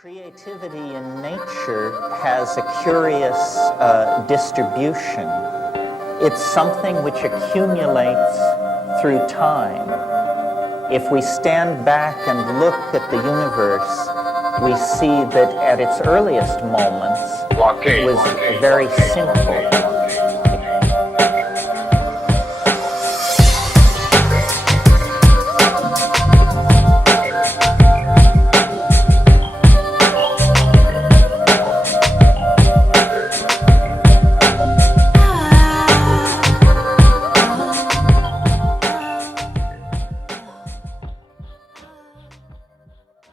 Creativity in nature has a curious distribution. It's something which accumulates through time. If we stand back and look at the universe, we see that at its earliest moments, it was very simple.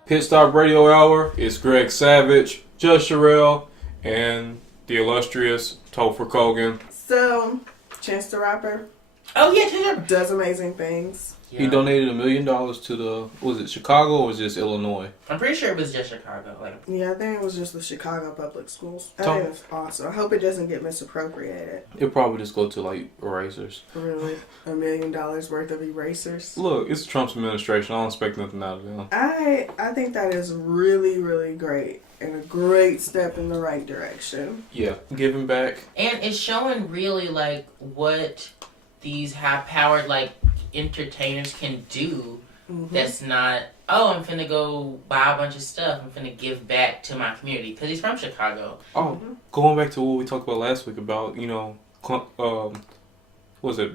P.i.t.Stop Radio Hour. It's Greg Savage, Just-Cherrelle, and the illustrious Topher Kogan. So, Chance the Rapper. Oh yeah, Chance does amazing things. Yeah. He donated $1 million to the, was it Chicago or was it Illinois? I'm pretty sure it was just Chicago. Yeah, I think it was just the Chicago public schools. I think it's awesome. I hope it doesn't get misappropriated. It'll probably just go to like erasers. Really? $1 million worth of erasers? Look, it's Trump's administration. I don't expect nothing out of them. I think that is really, really great. And a great step in the right direction. Yeah, giving back. And it's showing really what these high-powered entertainers can do. Mm-hmm. That's not, I'm finna go buy a bunch of stuff. I'm finna give back to my community. Because he's from Chicago. Oh, going back to what we talked about last week about,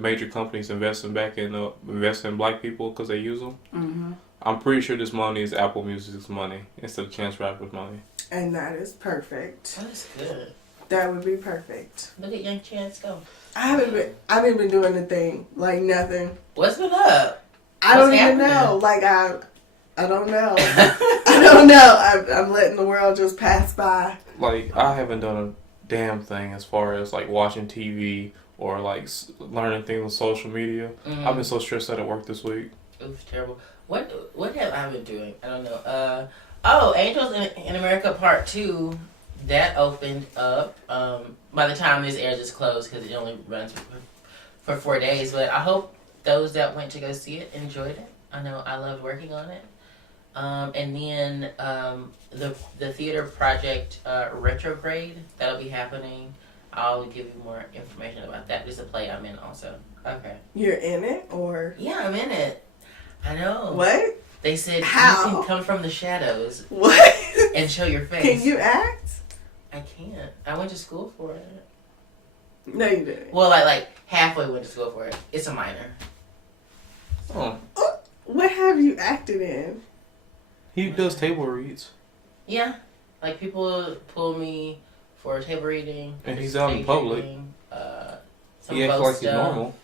major companies investing in black people because they use them. Mm-hmm. I'm pretty sure this money is Apple Music's money instead of Chance Rapper's money. And that is perfect. That's good. That would be perfect. Look at young Chance go. I haven't been doing a thing. Nothing. What's been up? I don't even know. I don't know. I don't know. I'm letting the world just pass by. I haven't done a damn thing as far as watching TV or learning things on social media. Mm-hmm. I've been so stressed out at work this week. Oof, terrible. What have I been doing? I don't know. Angels in America Part 2, that opened up. By the time this airs, it's closed because it only runs for 4 days. But I hope those that went to go see it enjoyed it. I know I loved working on it. And then the theater project Retrograde, that'll be happening. I'll give you more information about that. There's a play I'm in also. Okay. You're in it, or? Yeah, I'm in it. I know. What? They said how? You can come from the shadows. What? And show your face. Can you act? I can't. I went to school for it. No, you didn't. Well, halfway went to school for it. It's a minor. Oh. What have you acted in? He does table reads. Yeah. People pull me for table reading. And he's out in public. He acts like he's normal.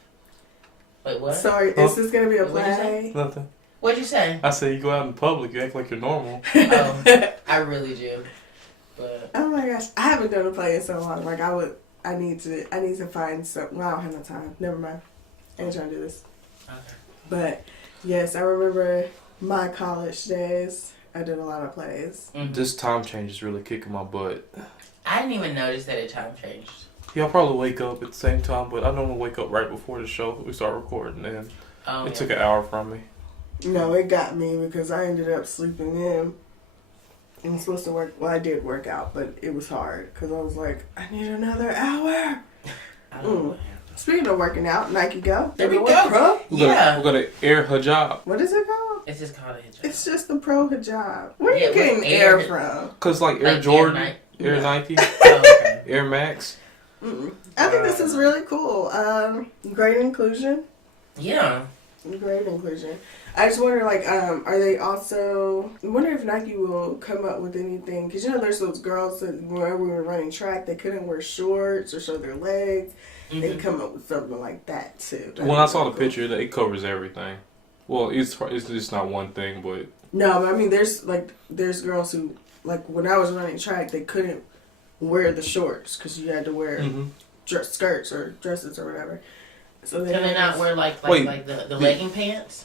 Wait, what? Sorry, is this going to be a play? Nothing. What'd you say? I said you go out in public, you act like you're normal. I really do. But oh my gosh, I haven't done a play in so long. I need to find some. Well, I don't have no time. Never mind. I ain't trying to do this. Okay. But yes, I remember my college days. I did a lot of plays. Mm-hmm. This time change is really kicking my butt. I didn't even notice that it time changed. Yeah, I'll probably wake up at the same time, but I normally wake up right before the show. We start recording, and it took an hour from me. No, it got me because I ended up sleeping in. I was supposed to work. Well, I did work out, but it was hard because I was like, I need another hour. I don't know what happened. Speaking of working out, Nike Go. There we go. Pro? We're gonna air hijab. What is it called? It's just called a hijab. It's just the pro hijab. Where are you getting air from? Cause Air Jordan, Air Nike, okay. Air Max. Mm-mm. I think this is really cool. Great inclusion. Yeah. Great inclusion. I just wonder, are they also... I wonder if Nike will come up with anything. Because, there's those girls that, whenever we were running track, they couldn't wear shorts or show their legs. Mm-hmm. They come up with something like that, too. When I saw the picture, it covers everything. Well, it's just not one thing, but... No, but I mean, there's girls who, when I was running track, they couldn't wear the shorts because you had to wear skirts or dresses or whatever. So can they not wear the legging pants?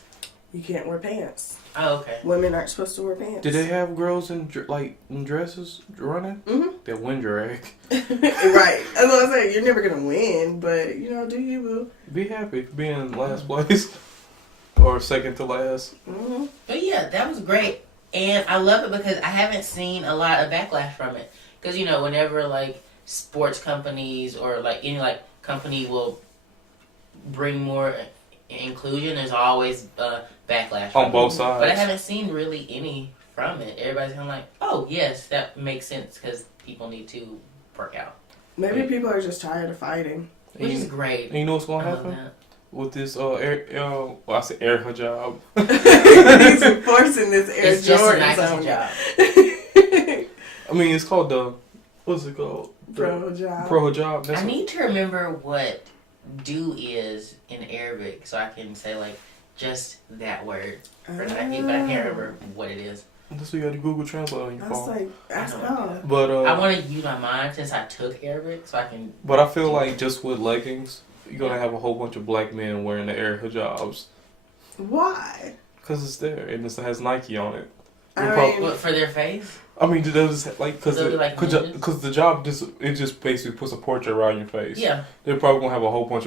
You can't wear pants. Oh, okay. Women aren't supposed to wear pants. Did they have girls in dresses running? Mm-hmm. They win drag. Right. That's what I'm saying. You're never gonna win, but do you, boo? Be happy for being in last place or second to last. Mm-hmm. But yeah, that was great. And I love it because I haven't seen a lot of backlash from it. Because, you know, whenever, like, sports companies or, like, any, like, company will bring more inclusion, there's always backlash. On both sides. But I haven't seen really any from it. Everybody's kind of like, oh, yes, that makes sense because people need to work out. Maybe people are just tired of fighting. Which is great. And you know what's going to I love happen? that. With this well, I said air hijab. He's enforcing this Air It's just a Jordan Nike job. I mean, it's called the, what's it called? Pro hijab. Pro hijab. That's I need to remember what do is in Arabic so I can say, like, just that word for Nike, but I can't remember what it is. That's what you got to Google Translate on your I was phone. like, ask I know. God. But I want to use my mind since I took Arabic so I can. But I feel like just with leggings, you're gonna have a whole bunch of black men wearing the air hijabs Why? because it's there and it has Nike on it. I mean, What, for their face? I mean, they'll just like because They'll be like ninjas? the job just basically puts a portrait around your face. Yeah. They're probably gonna have a whole bunch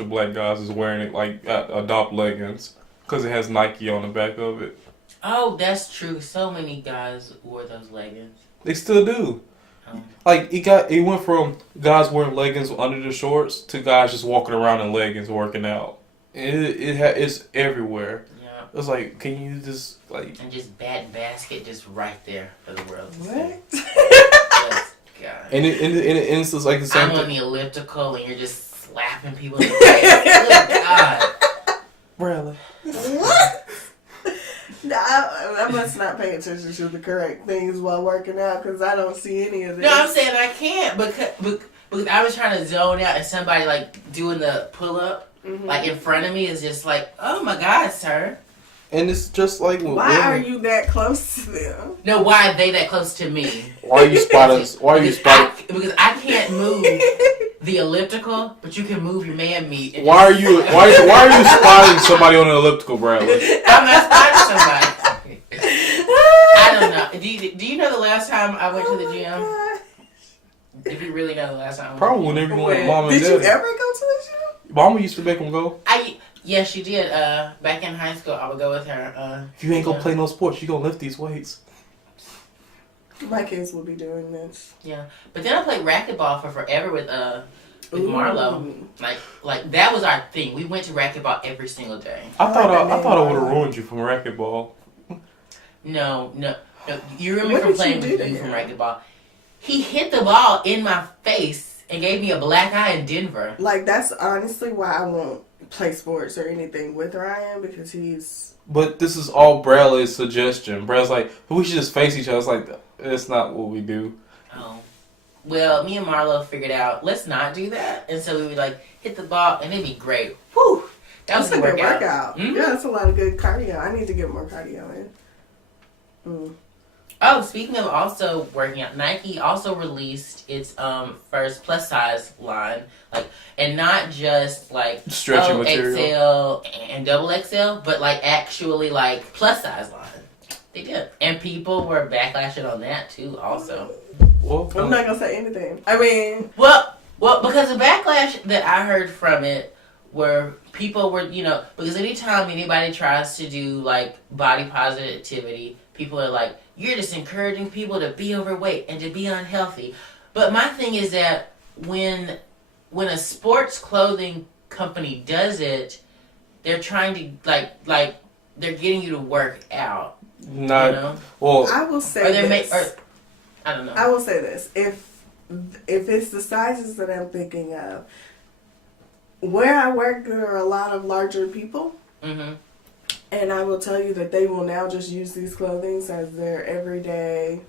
of black guys is wearing it like adopt leggings because it has Nike on the back of it. Oh, that's true. So many guys wore those leggings. They still do. Like it went from guys wearing leggings under the shorts to guys just walking around in leggings working out. It's everywhere. Yeah. It's like, can you just like? And just bat basket just right there for the world to see. what? Just, God. And it's just like the same I'm on thing. the elliptical and you're just slapping people in the face. Good God. Really? What? I must not pay attention to the correct things while working out because I don't see any of this. No, I'm saying I can't because I was trying to zone out and somebody like doing the pull up like in front of me is just like, oh my God, sir. And it's just like with Why women. are you that close to them? No, why are they that close to me? Why are you spotting? Why are you spotting? Because I can't move the elliptical, but you can move your man meat. and Why are just- you spotting somebody on an elliptical, Bradley? I'm not spotting somebody. I don't know. Do you know the last time I went to the gym? If you really know the last time I went Probably to the whenever gym. you went with mom and Did dad. you ever go to the gym? Mama used to make them go. Yes, she did. Back in high school, I would go with her. If you ain't gonna play no sports, you gonna lift these weights. My kids will be doing this. Yeah, but then I played racquetball for forever with Ooh. Marlo. Like that was our thing. We went to racquetball every single day. I thought I that would have name. ruined you from racquetball. No. You remember What from did playing you with do you to from him? racquetball. He hit the ball in my face and gave me a black eye in Denver. Like, that's honestly why I won't play sports or anything with Ryan because he's... But this is all Bradley's suggestion. Brad's like, we should just face each other. It's like, it's not what we do. Oh. Well, me and Marlo figured out, let's not do that. And so we would, like, hit the ball, and it'd be great. Whew! That was That's a a good workout. workout. Mhm. Yeah, that's a lot of good cardio. I need to get more cardio in. Oh, speaking of also working out, Nike also released its first plus size line, and not just like Stretchy material. XL and double XL, but like actually like plus size line. They did, and people were backlashing on that too. Also, Well, I'm not going to say anything. I mean... well, because the backlash that I heard from it were people were because anytime anybody tries to do like body positivity, people are like, you're just encouraging people to be overweight and to be unhealthy. But my thing is that when a sports clothing company does it, they're trying to like they're getting you to work out. not. Well, I will say Or they're this. I don't know. I will say this. If it's the sizes that I'm thinking of, where I work, there are a lot of larger people. Mm-hmm. And I will tell you that they will now just use these clothings as their everyday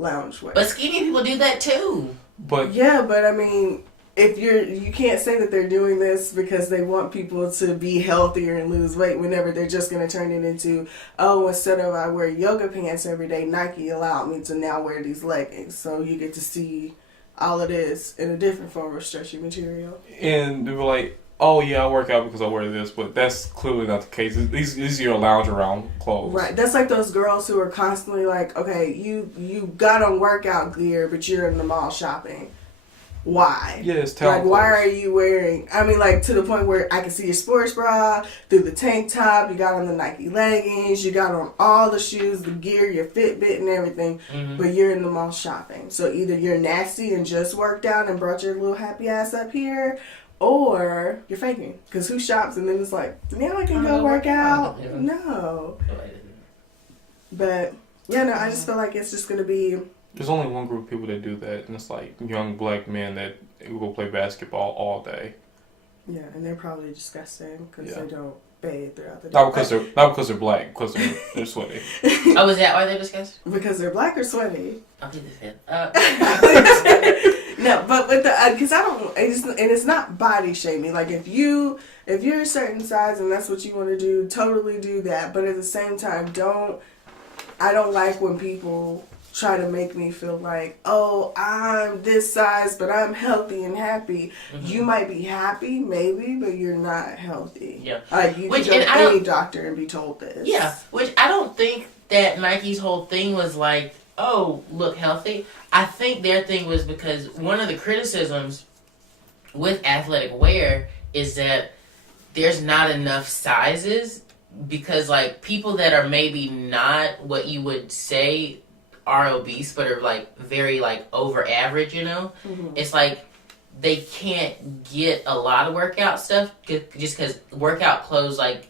loungewear. But skinny people do that too. but Yeah, but I mean, if you can't say that they're doing this because they want people to be healthier and lose weight whenever they're just going to turn it into, oh, instead of I wear yoga pants every day, Nike allowed me to now wear these leggings. So you get to see all of this in a different form of stretchy material. and they were like, oh yeah, I work out because I wear this, but that's clearly not the case. These are your lounge around clothes. Right. That's like those girls who are constantly like, okay, you got on workout gear, but you're in the mall shopping. why? Yeah, it's talent. Like, why are you wearing? I mean, like, to the point where I can see your sports bra through the tank top. You got on the Nike leggings. You got on all the shoes, the gear, your Fitbit, and everything. Mm-hmm. But you're in the mall shopping. So either you're nasty and just worked out and brought your little happy ass up here, or you're faking. Because who shops and then it's like, now I can go work out. Yeah. No. But yeah, no, I just feel like it's just gonna be. There's only one group of people that do that, and it's like young black men that will play basketball all day. Yeah, and they're probably disgusting because they don't bathe throughout the day. Not because they're black, because they're sweaty. Oh, is that why they're disgusting? Because they're black or sweaty. I'll keep this in. No, but with the because I don't, it's not body shaming. Like if you're a certain size and that's what you want to do, totally do that. But at the same time, I don't like when people try to make me feel like, oh, I'm this size, but I'm healthy and happy. Mm-hmm. You might be happy, maybe, but you're not healthy. Yeah. Like you can go to any doctor and be told this. Yeah, which I don't think that Nike's whole thing was like, oh, look healthy. I think their thing was because one of the criticisms with athletic wear is that there's not enough sizes because, like, people that are maybe not what you would say are obese but are, like, very, like, over average, you know? Mm-hmm. It's like they can't get a lot of workout stuff just because workout clothes, like,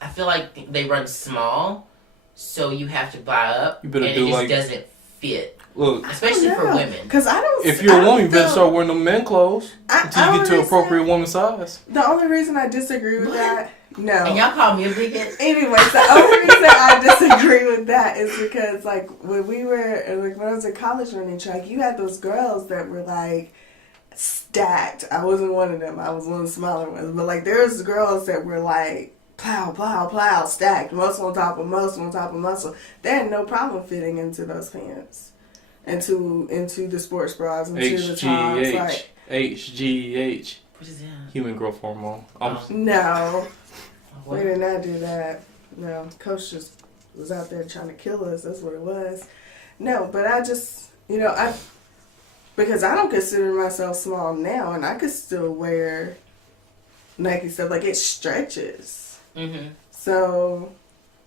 I feel like they run small, so you have to buy up, and it just doesn't fit. Look, especially for women. Because I don't. If you're a woman, you better start wearing them men clothes until you get to appropriate woman size. The only reason I disagree with that, no. And y'all call me a bigot. Anyways, the only reason I disagree with that is because, like, when I was in college running track, you had those girls that were like stacked. I wasn't one of them. I was one of the smaller ones. But like, there's girls that were like plow, plow, plow, stacked, muscle on top of muscle on top of muscle. They had no problem fitting into those pants. Into the sports bras, into the tops, like HGH. What is that? Human growth hormone. No, we did not do that. No, Coach just was out there trying to kill us. That's what it was. No, but I just, because I don't consider myself small now, and I could still wear Nike stuff. Like, it stretches. Mm-hmm. So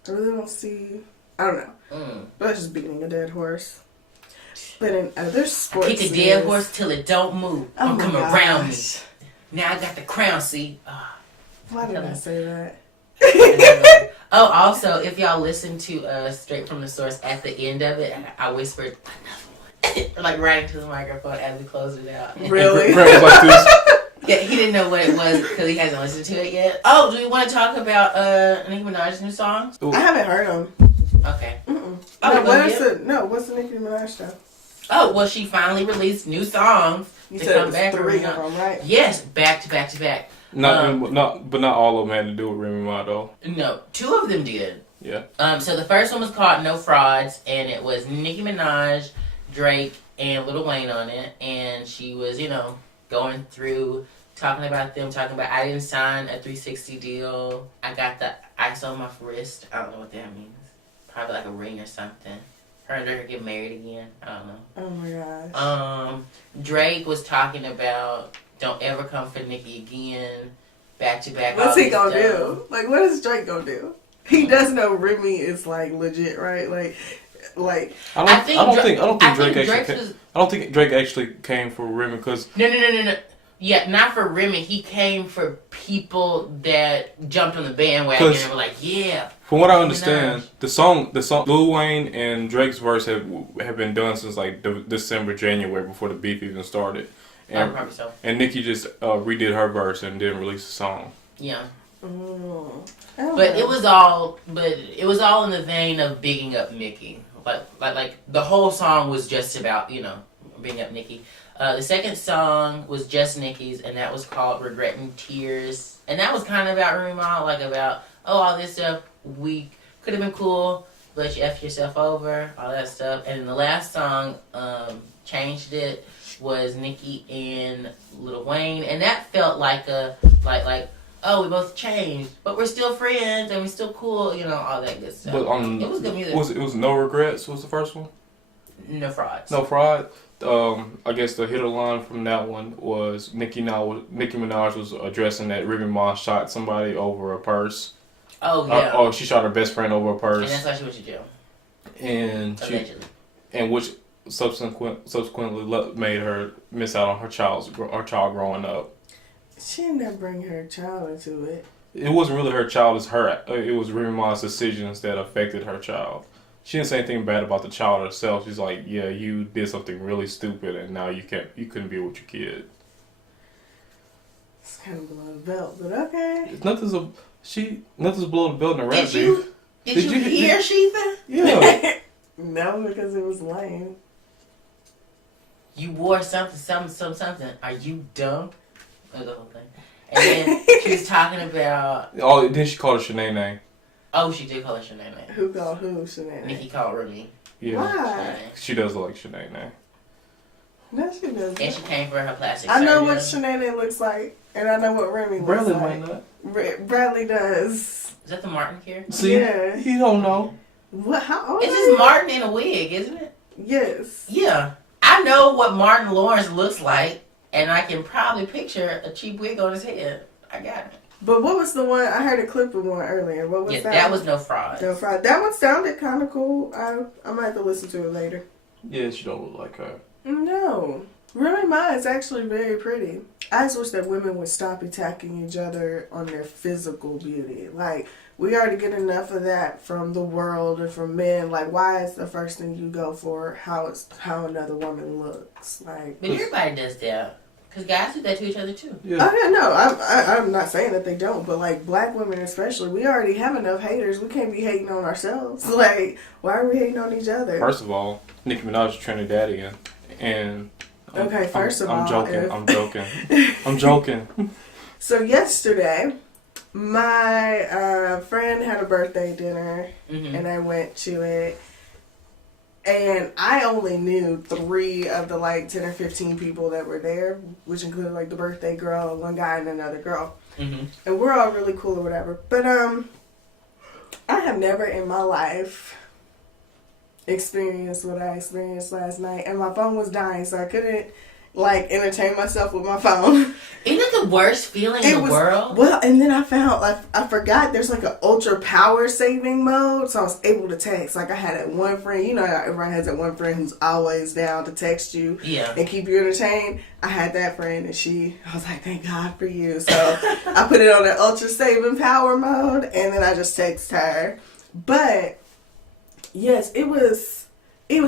I really don't see. I don't know. But that's just beating a dead horse. But in other sports, kick a dead horse till it don't move. Don't come around me. Now I got the crown. See? Why did I say that? Oh, also, if y'all listen to Straight from the Source at the end of it, I whispered another one, like right into the microphone as we closed it out. Really? Yeah, he didn't know what it was because he hasn't listened to it yet. Oh, do we want to talk about Nicki Minaj's new songs? I haven't heard them. Okay. Mm-mm. Oh, what's the Nicki Minaj stuff? Oh, well, she finally released new songs you to said come back. 3 of them, right? Yes, back to back to back. But not all of them had to do with Remy Ma, though. No, 2 of them did. Yeah. So the first one was called No Frauds, and it was Nicki Minaj, Drake, and Lil Wayne on it. And she was, going through, talking about I didn't sign a 360 deal. I got the ice on my wrist. I don't know what that means. Probably like a ring or something. Her and Drake get married again. I don't know. Oh my gosh. Drake was talking about don't ever come for Nicki again. Back to back. What's he gonna do? Like, what is Drake gonna do? He does know Remy is like legit, right? Like. I don't think Drake actually came for Remy because. No. Yeah, not for Remy. He came for people that jumped on the bandwagon and were like, yeah. From what I understand, the song, Lil Wayne and Drake's verse have been done since like December, January before the beef even started. And, probably so. And Nicki just redid her verse and didn't release the song. Yeah. But it was all in the vein of bigging up Nicki. Like the whole song was just about, bigging up Nicki. The second song was just Nicki's, and that was called Regretting Tears. And that was kind of about Remy Ma, like about, all this stuff, we could have been cool, but you F yourself over, all that stuff. And then the last song, Changed It, was Nicki and Lil Wayne. And that felt like we both changed, but we're still friends, and we're still cool, all that good stuff. But, it was good music. It was No Regrets was the first one? No Frauds. No Fraud. I guess the hitter line from that one was Nicki Minaj was addressing that Remy Ma shot somebody over a purse. Oh yeah. She shot her best friend over a purse. And that's why she went to jail. And Allegedly. And which subsequently made her miss out on her child growing up. She didn't bring her child into it. It wasn't really her child; it was Remy Ma's decisions that affected her child. She didn't say anything bad about the child herself. She's like, "Yeah, you did something really stupid, and now you couldn't be with your kid." It's kind of below the belt, but okay. Nothing's below the belt in the rap beef. Did you hear Sheetha? Yeah. No, because it was lame. You wore something. Are you dumb? The whole thing. And then she was talking about. Oh, then she called her Shanae. Oh, she did call her Shanae. Who called who Shanae? Nikki called Remy. Yeah. Why? She does look like Shanae. No, she doesn't. And she came for her plastic I know surgery. what Shanae looks like, and I know what Remy looks Bradley like. might not. Bradley does. Is that the Martin character? See, Yeah. he don't know. What? How old It's is just Martin in a wig, isn't it? Yes. Yeah. I know what Martin Lawrence looks like, and I can probably picture a cheap wig on his head. I got it. But what was the one? I heard a clip of one earlier. What was Yeah, that? that was No Fraud. No Fraud. That one sounded kind of cool. I might have to listen to it later. Yeah, she don't look like her. No. Remy Ma is actually very pretty. I just wish that women would stop attacking each other on their physical beauty. Like, we already get enough of that from the world or from men. Like, why is the first thing you go for how another woman looks? Like, But everybody does that. Because guys do that to each other, too. Yeah. oh yeah, no, I'm not saying that they don't, but like black women especially, we already have enough haters. We can't be hating on ourselves. Like, why are we hating on each other? First of all, Nicki Minaj is Trinidadian, and Okay, first of all, I'm joking. if- I'm joking. I'm joking. So yesterday, my friend had a birthday dinner, Mm-hmm. and I went to it. And I only knew 3 of the like 10 or 15 people that were there, which included like the birthday girl and one guy and another girl. Mm-hmm. And we're all really cool or whatever. But I have never in my life experienced what I experienced last night. And my phone was dying, so I couldn't like entertain myself with my phone. Isn't it the worst feeling in the world? Well, and then I found, like, I forgot there's like an ultra power saving mode, so I was able to text. Like, I had that one friend, you know, everybody has that one friend who's always down to text you and keep you entertained. I had that friend, and I was like, thank God for you. So I put it on the ultra saving power mode, and then I just text her. But yes, it was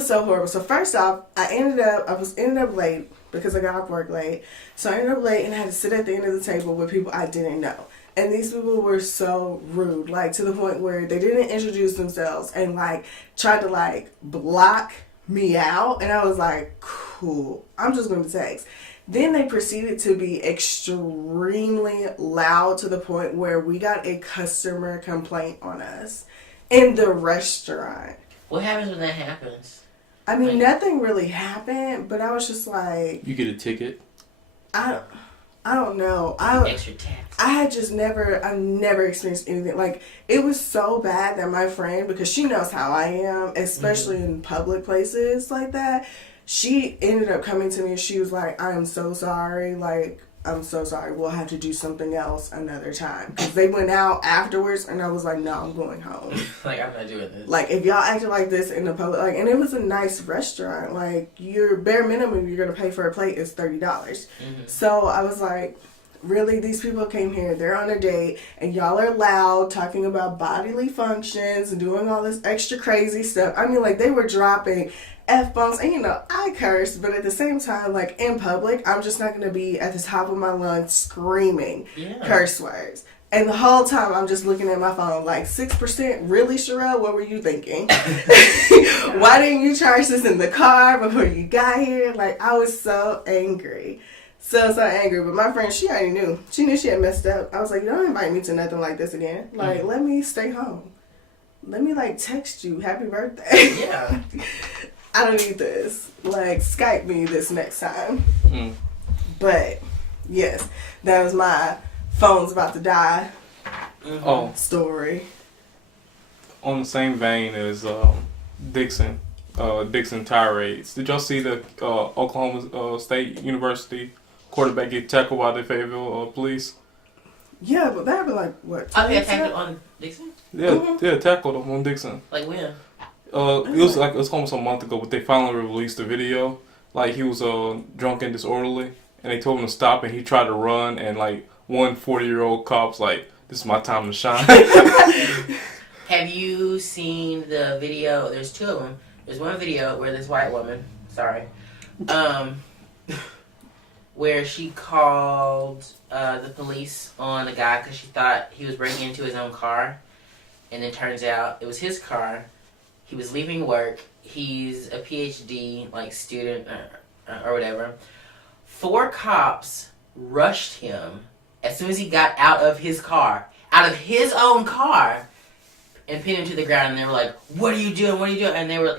so horrible. So first off, I ended up late because I got off work late. So I ended up late and I had to sit at the end of the table with people I didn't know. And these people were so rude, like to the point where they didn't introduce themselves and like tried to like block me out. And I was like, cool, I'm just going to text. Then they proceeded to be extremely loud to the point where we got a customer complaint on us in the restaurant. What happens when that happens? I mean, nothing really happened, but I was just like... You get a ticket? I don't know. Extra tax. I've never experienced anything. Like, it was so bad that my friend, because she knows how I am, especially in public places like that, she ended up coming to me and she was like, I am so sorry. Like, I'm so sorry. We'll have to do something else another time. Because they went out afterwards and I was like, no, I'm going home. Like, I'm not doing this. Like, if y'all acted like this in the public, like, and it was a nice restaurant. Like, your bare minimum you're going to pay for a plate is $30. Mm-hmm. So I was like, really? These people came here, they're on a date, and y'all are loud, talking about bodily functions and doing all this extra crazy stuff. I mean, like, they were dropping F-bombs, and you know, I curse, but at the same time, like, in public, I'm just not going to be at the top of my lungs screaming curse words. And the whole time, I'm just looking at my phone, like, 6%? Really, Cherrelle? What were you thinking? Why didn't you charge this in the car before you got here? Like, I was so angry. So angry. But my friend, she already knew. She knew she had messed up. I was like, don't invite me to nothing like this again. Like, let me stay home. Let me, like, text you, happy birthday. Yeah. I don't need this. Like, Skype me this next time. Mm. But, yes, that was my phone's about to die Oh, story. on the same vein as Dixon, Dixon tirades. Did y'all see the Oklahoma State University quarterback get tackled by the Fayetteville police? Yeah, but that happened like what? Oh, he attacked on Dixon? Yeah, tackled him on Dixon. Like when? It was almost a month ago, but they finally released the video. Like he was drunk and disorderly, and they told him to stop, and he tried to run, and like one 40-year-old cop's like, "This is my time to shine." Have you seen the video? There's two of them. There's one video where this white woman, where she called the police on the guy because she thought he was breaking into his own car, and then turns out it was his car. He was leaving work. He's a PhD student or whatever. 4 cops rushed him as soon as he got out of his own car, and pinned him to the ground. And they were like, "What are you doing? What are you doing?" And they were,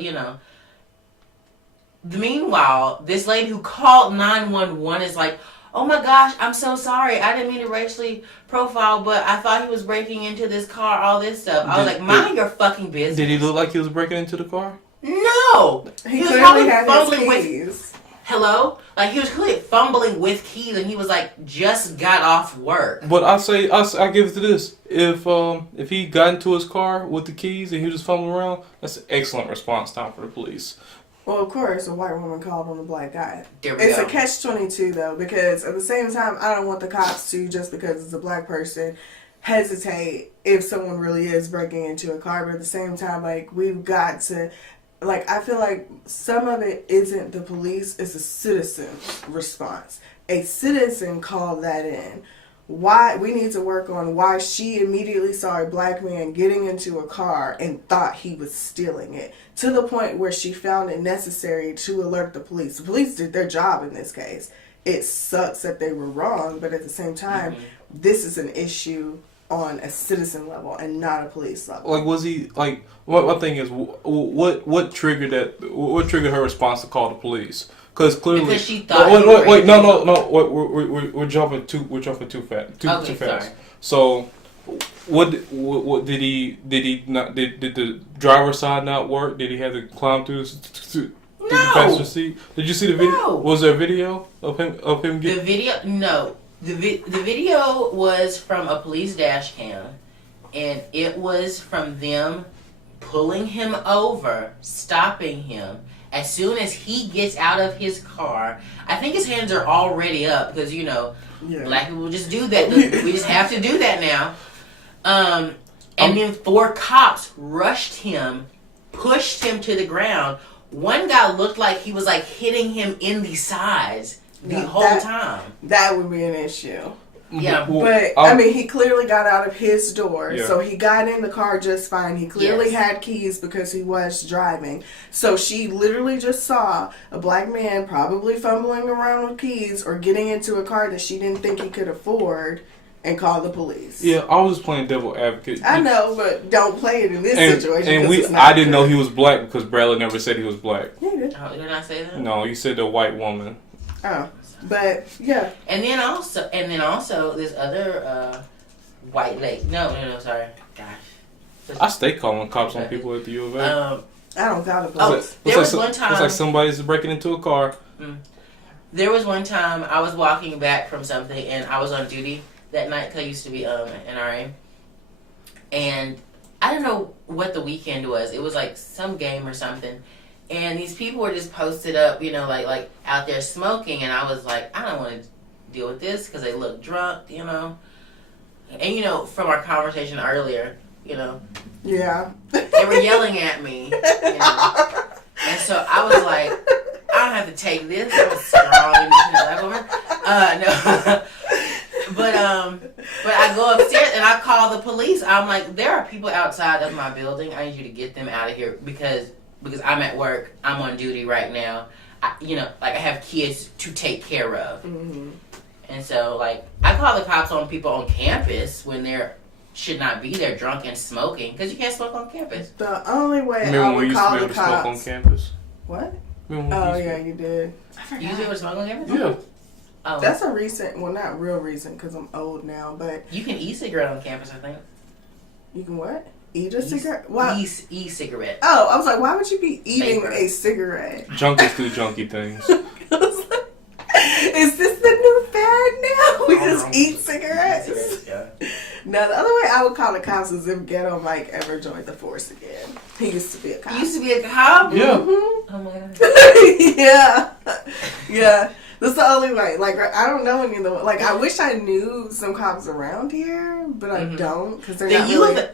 Meanwhile, this lady who called 911 is like, "Oh my gosh, I'm so sorry. I didn't mean to racially profile, but I thought he was breaking into this car, all this stuff." I was like, mind your fucking business. Did he look like he was breaking into the car? No! He was clearly probably had fumbling his keys. Hello? Like, he was clearly fumbling with keys, and he was like, just got off work. But I give it to this. If he got into his car with the keys and he was just fumbling around, that's an excellent response time for the police. Well, of course, a white woman called on a black guy. It's a catch-22, though, because at the same time, I don't want the cops to, just because it's a black person, hesitate if someone really is breaking into a car. But at the same time, we've got to, I feel like some of it isn't the police, it's a citizen's response. A citizen called that in. Why we need to work on why she immediately saw a black man getting into a car and thought he was stealing it, to the point where she found it necessary to alert the police. The police did their job in this case. It sucks that they were wrong, but at the same time, this is an issue on a citizen level and not a police level. Was he my thing is what triggered that? What triggered her response to call the police? Because clearly, because she thought. We're jumping too fast. Too fast. Sorry. So, what did the driver's side not work? Did he have to climb through the passenger seat? Did you see the video? No. Was there a video of him getting the video? No, the video was from a police dash cam, and it was from them pulling him over, stopping him. As soon as he gets out of his car, I think his hands are already up because, black people just do that. We just have to do that now. And then 4 cops rushed him, pushed him to the ground. One guy looked like he was hitting him in the sides the whole time. That would be an issue. Yeah, but he clearly got out of his door, so he got in the car just fine. He clearly had keys because he was driving. So she literally just saw a black man probably fumbling around with keys or getting into a car that she didn't think he could afford and called the police. Yeah, I was just playing devil advocate. I know, but don't play it in this situation. And I didn't know he was black because Bradley never said he was black. Yeah, he did. Oh, did I say that? No, you said the white woman. Oh. But yeah, and then also this other white lady. No, sorry, gosh. I stay calling cops on people at the U of A. I don't got a there was one time. It's like somebody's breaking into a car. There was one time I was walking back from something and I was on duty that night because I used to be an RA, and I don't know what the weekend was. It was some game or something. And these people were just posted up, like out there smoking. And I was like, I don't want to deal with this because they look drunk, And, from our conversation earlier, Yeah. They were yelling at me. And so I was like, I don't have to take this. I'm a strong black woman. No. But I go upstairs and I call the police. I'm like, there are people outside of my building. I need you to get them out of here because I'm at work, I'm on duty right now. I have kids to take care of. Mm-hmm. And so, I call the cops on people on campus when they should not be there drunk and smoking, because you can't smoke on campus. The only way I would call the cops... smoke on campus? What? Oh, yeah, you did. You used to be able to smoke on campus? Yeah. Oh. That's a recent, well, not real recent, because I'm old now, but... You can e-cigarette on campus, I think. You can what? Eat a cigarette? Why? E-cigarette. Oh, I was like, why would you be eating Vapor. a cigarette? Junkies do junky things. Is this the new fad now? We just eat cigarettes? Yeah. No, the other way I would call the cops is if Ghetto Mike ever joined the force again. He used to be a cop. You used to be a cop? Yeah. Mm-hmm. Oh my god. Yeah. Yeah. That's the only way. Like, I don't know any of the... Like, I wish I knew some cops around here, but I don't, because they're not really...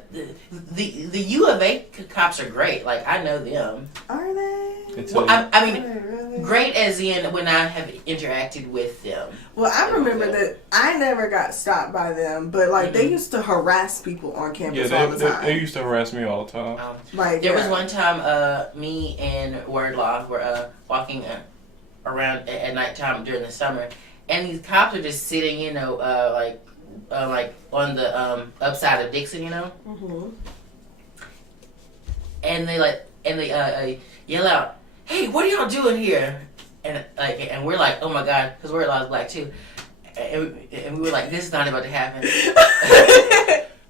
The U of A cops are great. Like, I know them. Are they? Well, I mean, Are they really? great as in when I have interacted with them. Well, I remember that I never got stopped by them, but, like, they used to harass people on campus all the time. They used to harass me all the time. Like, There was one time, me and Wordlaw were walking around at nighttime during the summer, and these cops are just sitting, you know, like on the upside of Dixon, you know, and they yell out, "Hey, what are y'all doing here?" And we're like, "Oh my god," because Wordlaw is black too, and we were like, "This is not about to happen,"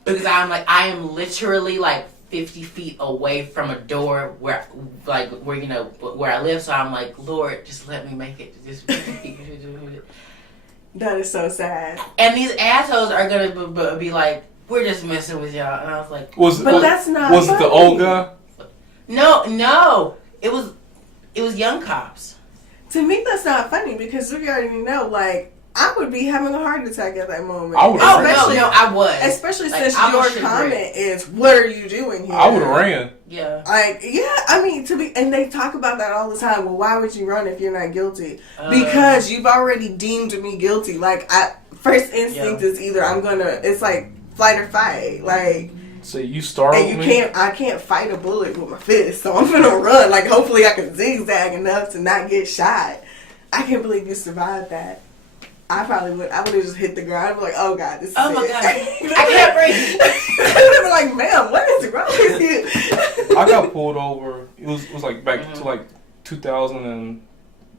because I am literally like 50 feet away from a door where you know where I live, so I'm like, Lord, just let me make it. Just that is so sad. and these assholes are gonna be like, we're just messing with y'all, and I was like, That's not. Was funny. it the old guy? no, it was young cops. To me, that's not funny because we already know, like, I would be having a heart attack at that moment. I would've especially, no, I was. Especially Like, since I your was comment is, "What are you doing here?" I would have ran. Yeah. Like, yeah, I mean, and they talk about that all the time. Well, why would you run if you're not guilty? Because you've already deemed me guilty. Like, first instinct is either it's like flight or fight. Like, So you startled and me? I can't fight a bullet with my fist, so I'm gonna run. Like, hopefully I can zigzag enough to not get shot. I can't believe you survived that. I probably would. I would have just hit the ground. I'd be like, "Oh God, this is Oh my it." god, I can't breathe. I would have been like, "Ma'am, what is wrong with you?" I got pulled over. It was like back to like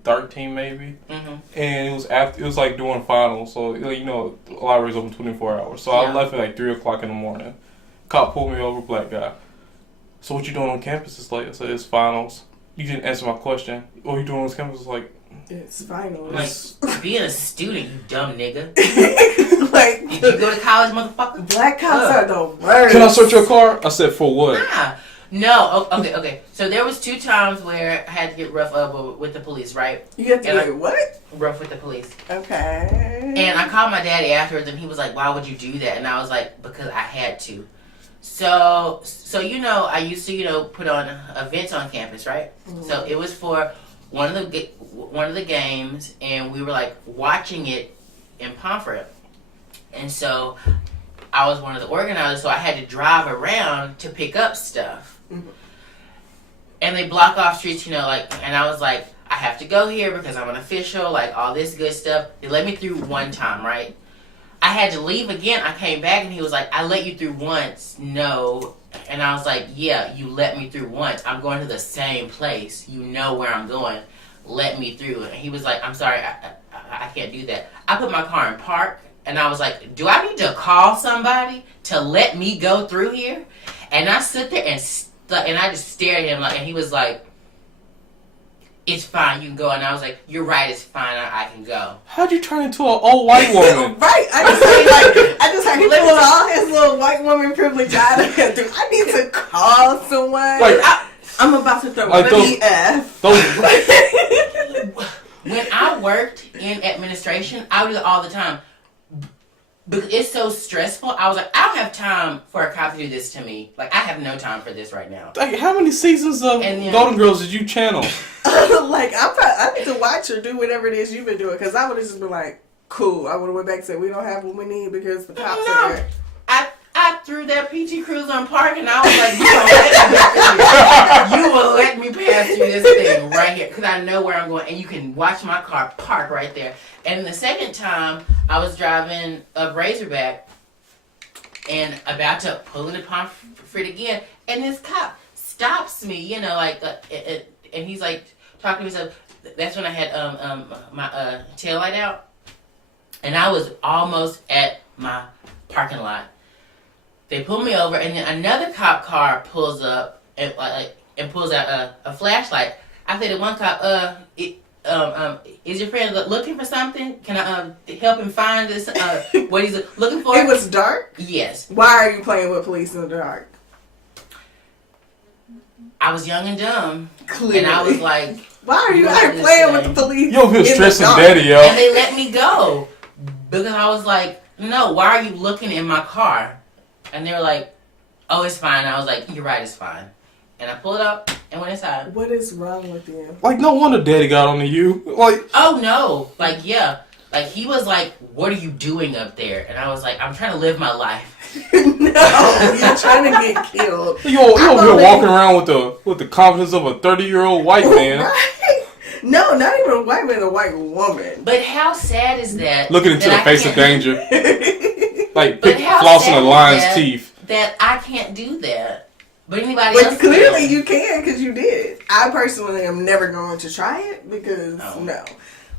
2013 maybe, and it was like during finals. So you know, the library's open 24 hours. So I left at like 3:00 in the morning. Cop pulled me over, black guy. So what you doing on campus this late? I said, "It's finals." You didn't answer my question. What are you doing on campus? I was like, It's finals. Like, being a student, you dumb nigga. Like, Did you go to college, motherfucker? black cops are the worst. "Can I search your car?" I said, "For what?" Nah. No. Okay. So there was 2 times where I had to get rough up with the police, right? You have to And do what? Rough with the police. Okay. And I called my daddy afterwards, and he was like, "Why would you do that?" And I was like, "Because I had to." So you know, I used to, you know, put on events on campus, right? So it was for one of the games, and we were like watching it in Pomfret, and so I was one of the organizers, so I had to drive around to pick up stuff, and they block off streets, you know, like, and I was like, I have to go here because I'm an official, like all this good stuff. They let me through one time, right? I had to leave again. I came back and he was like, "I let you through once." No. And I was like, "Yeah, you let me through once. I'm going to the same place. You know where I'm going. Let me through." And he was like, "I'm sorry, I can't do that." I put my car in park and I was like, "Do I need to call somebody to let me go through here?" And I stood there and I just stared at him, like, and he was like, "It's fine, you can go." And I was like, "You're right, it's fine, I can go." How'd you turn into an old white woman? Right. I just heard he pulling all his little white woman privilege out of him. Do I need to call someone? Like, I'm about to throw like a those- BF. When I worked in administration, I would do it all the time. Because it's so stressful, I was like, I don't have time for a cop to do this to me. Like, I have no time for this right now. Like, how many seasons of And then- Golden Girls did you channel? Like, I need to watch or do whatever it is you've been doing, because I would have just been like, cool. I would have went back and said, we don't have what we need because the cops are there. I threw that PT Cruiser in park and I was like, you will let me pass through this thing right here because I know where I'm going, and you can watch my car park right there. And the second time, I was driving up Razorback and about to pull into Pomfret again, and this cop stops me, you know, like, and he's like talking to himself. That's when I had my tail light out, and I was almost at my parking lot. they pull me over, and then another cop car pulls up and pulls out a flashlight. I say to one cop, is your friend looking for something? Can I help him find this? What he's looking for? It was dark? Yes. Why are you playing with police in the dark? I was young and dumb. Clearly. And I was like, why are you out playing with the police? You over here stressing daddy out. And they let me go. Because I was like, no, why are you looking in my car? And they were like, oh, it's fine. I was like, you're right, it's fine. And I pulled up and went inside. What is wrong with you? Like, no wonder daddy got onto you. Like, oh, no. Like, yeah. Like, he was like, what are you doing up there? And I was like, I'm trying to live my life. No, you're trying to get killed. you over here walking around with the confidence of a 30-year-old white man. Right? No, not even a white man, a white woman. But how sad is that? Looking into the face of danger. Like, how flossing a lion's sad teeth. That I can't do that. But anybody But else clearly can. you can, because you did. I personally am never going to try it, because no.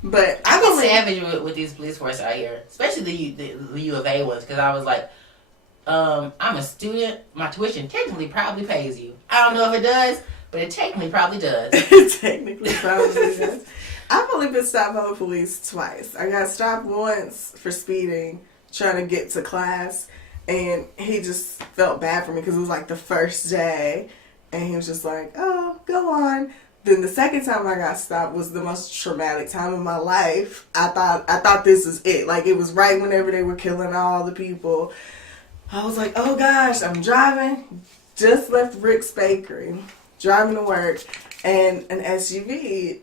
But I get savage with these police force out here, especially the U of A ones, because I was like, I'm a student. My tuition technically probably pays you. I don't know if it does, but it technically probably does. It technically probably does. I've only been stopped by the police twice. I got stopped once for speeding, trying to get to class, and he just felt bad for me because it was like the first day, and he was just like, oh, go on. Then the second time I got stopped was the most traumatic time of my life. I thought this was it. Like, it was right whenever they were killing all the people. I was like, oh gosh, I'm driving. Just left Rick's Bakery, driving to work, and an SUV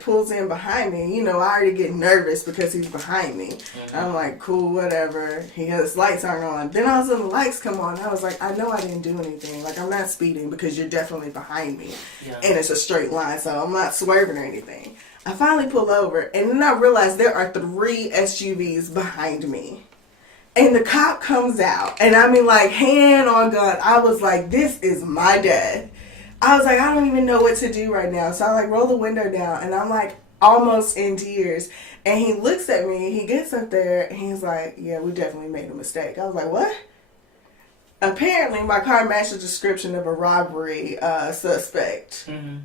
pulls in behind me. You know, I already get nervous because he's behind me. Mm-hmm. I'm like, cool, whatever. He has his lights aren't on. Then all of a sudden the lights come on. I was like, I know I didn't do anything. Like, I'm not speeding because you're definitely behind me. Yeah. And it's a straight line, so I'm not swerving or anything. I finally pull over, and then I realize there are 3 SUVs behind me. And the cop comes out, and I mean, like, hand on gun. I was like, this is my dad. I was like, I don't even know what to do right now. So I, like, roll the window down, and I'm, like, almost in tears. And he looks at me, he gets up there, and he's like, yeah, we definitely made a mistake. I was like, what? Apparently, my car matched the description of a robbery suspect. Mm-hmm.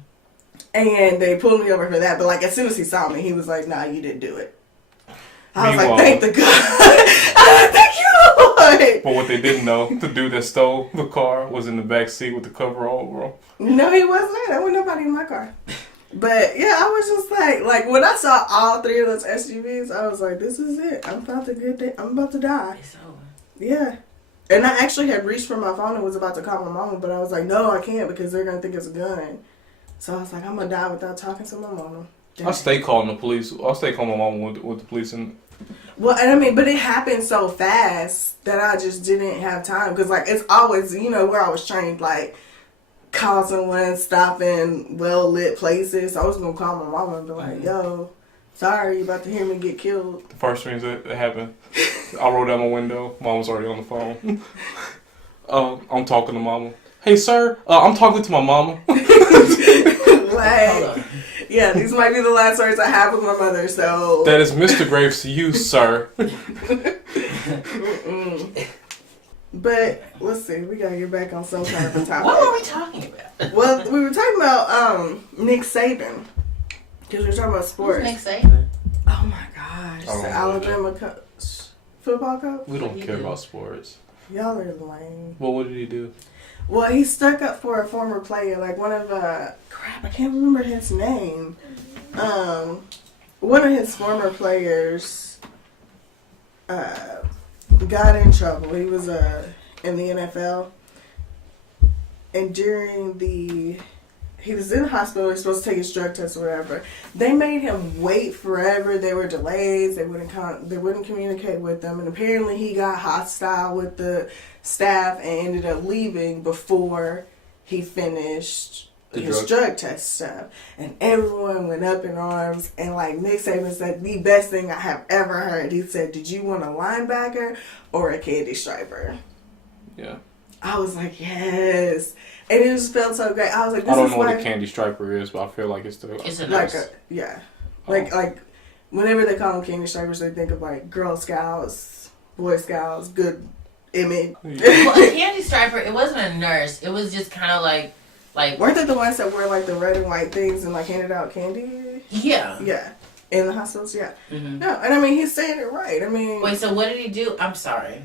And they pulled me over for that. But, like, as soon as he saw me, he was like, nah, you didn't do it. I was like, thank the God. I was like, thank you, Lord. But what they didn't know, the dude that stole the car was in the back seat with the cover all over him. No, he wasn't. There was nobody in my car. But, yeah, I was just like when I saw all 3 of those SUVs, I was like, this is it. I'm about to die. It's over. Yeah. And I actually had reached for my phone and was about to call my mama, but I was like, no, I can't because they're going to think it's a gun. So I was like, I'm going to die without talking to my mama. I stay calling the police. I stay calling my mom with the police. Well, and I mean, but it happened so fast that I just didn't have time. Because, like, it's always, you know, where I was trained, like, call someone, stop in well-lit places. So I was going to call my mama and be like, yo, sorry, you about to hear me get killed. The first things that happened, I rolled down my window. Mom was already on the phone. I'm talking to mama. Hey, sir, I'm talking to my mama. Like, yeah, these might be the last words I have with my mother, so. That is Mr. Graves to you, sir. But, let's see, we gotta get back on some kind of a topic. What were we talking about? Well, we were talking about Nick Saban. Because we were talking about sports. Who's Nick Saban? Oh my gosh. The Alabama coach. Football coach? We don't care about sports. Y'all are lame. Well, what did he do? Well, he stuck up for a former player, like one of, I can't remember his name. One of his former players got in trouble. He was in the NFL. And he was in the hospital. He was supposed to take his drug test or whatever. They made him wait forever. There were delays. They wouldn't communicate with them. And apparently he got hostile with the staff and ended up leaving before he finished his drug test stuff. And everyone went up in arms. And like Nick Saban said, the best thing I have ever heard. He said, did you want a linebacker or a candy striper? Yeah. I was like, yes. And it just felt so great. I was like, this I don't is know what a candy striper is, but I feel like it's a nurse. Like whenever they call them candy stripers, they think of like Girl Scouts, Boy Scouts, good image. Well, a candy striper, it wasn't a nurse. It was just kind of like Weren't they the ones that wore like the red and white things and like handed out candy? Yeah. Yeah. In the hospitals, yeah. Mm-hmm. No, and I mean, he's saying it right. I mean... Wait, so what did he do? I'm sorry.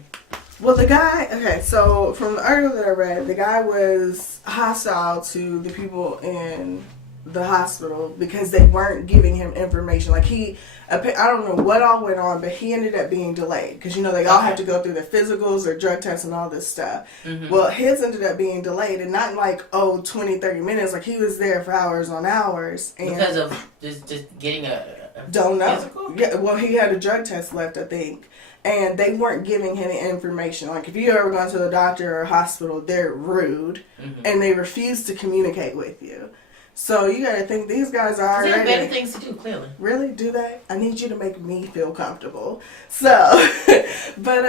Well, the guy... Okay, so from the article that I read, the guy was hostile to the people in the hospital because they weren't giving him information. Like, I don't know what all went on, but he ended up being delayed. Because, you know, they all have to go through their physicals, their drug tests, and all this stuff. Mm-hmm. Well, his ended up being delayed, and not like, 20, 30 minutes. Like, he was there for hours on hours. And because of just getting a don't know. physical? Yeah, well, he had a drug test left, I think. And they weren't giving him any information. Like, if you ever gone to the doctor or hospital, they're rude. Mm-hmm. And they refuse to communicate with you. So you got to think these guys are already... They have better things to do, clearly. Really? Do they? I need you to make me feel comfortable. So, but,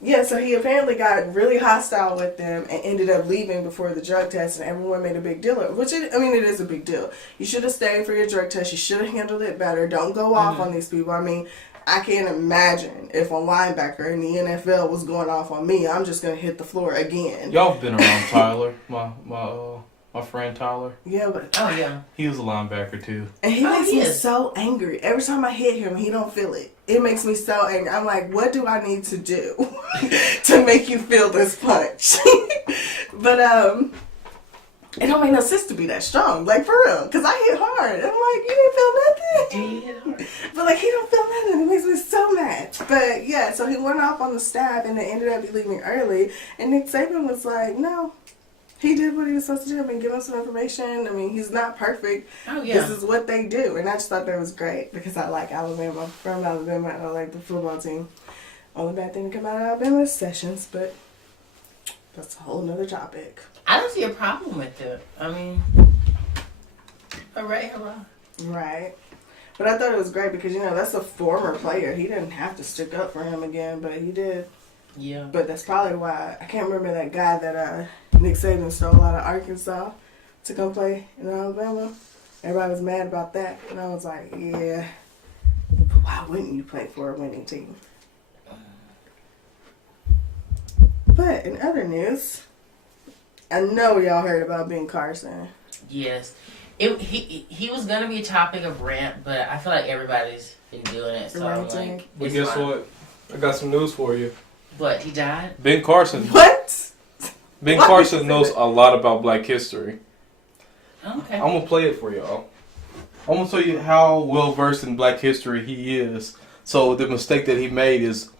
yeah, so he apparently got really hostile with them and ended up leaving before the drug test, and everyone made a big deal of it, which, it is a big deal. You should have stayed for your drug test. You should have handled it better. Don't go off on these people. I mean, I can't imagine if a linebacker in the NFL was going off on me. I'm just going to hit the floor again. Y'all have been around Tyler, my friend Tyler. Yeah, but... Oh, yeah. He was a linebacker, too. And he makes me so angry. Every time I hit him, he don't feel it. It makes me so angry. I'm like, what do I need to do to make you feel this punch? But, it don't make no sense to be that strong. Like, for real. Because I hit hard. I'm like, you didn't feel nothing? Did he hit hard? But, like, he don't feel nothing. It makes me so mad. But, yeah, so he went off on the staff, and they ended up leaving early. And Nick Saban was like, no. He did what he was supposed to do. I mean, give him some information. I mean, he's not perfect. Oh, yeah. This is what they do. And I just thought that was great because I like Alabama. From Alabama, I like the football team. Only bad thing to come out of Alabama is Sessions, but that's a whole nother topic. I don't see a problem with it. I mean, hooray, hurrah. Right. But I thought it was great because, you know, that's a former player. He didn't have to stick up for him again, but he did. Yeah. But that's probably why, I can't remember that guy that Nick Saban stole out of Arkansas to come play in Alabama. Everybody was mad about that. And I was like, yeah, but why wouldn't you play for a winning team? But in other news, I know y'all heard about Ben Carson. Yes. He was going to be a topic of rant, but I feel like everybody's been doing it. So I'm like, but guess what? I got some news for you. What? He died? Ben Carson. What? Ben Carson knows a lot about Black history. Okay. I'm going to play it for y'all. I'm going to tell you how well versed in Black history he is. So the mistake that he made is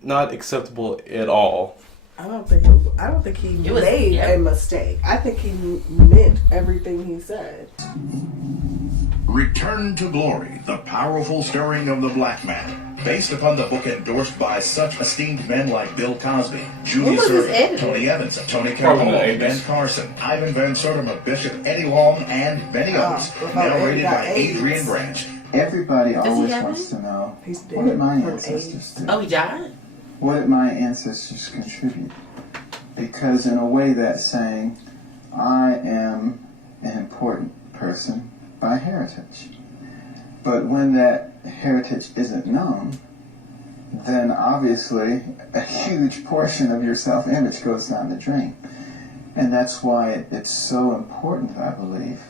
not acceptable at all. I don't think he made a mistake. I think he meant everything he said. Return to Glory, the powerful stirring of the black man, based upon the book endorsed by such esteemed men like Bill Cosby, Julius Erving, Tony Evans, Tony Carolla, Ben Carson, Ivan Van Sertima, Bishop Eddie Long, and many others, narrated by Adrian Branch. Everybody always wants to know, what did my ancestors do? Oh, he died? What did my ancestors contribute? Because in a way that's saying, I am an important person by heritage. But when that heritage isn't known, then obviously a huge portion of your self-image goes down the drain. And that's why it's so important, I believe,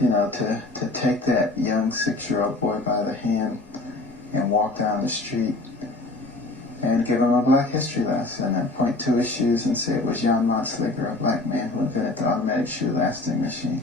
you know, to take that young 6-year-old boy by the hand and walk down the street and give him a Black history lesson and point to his shoes and say it was Jan Montslicker, a black man who invented the automatic shoe lasting machine.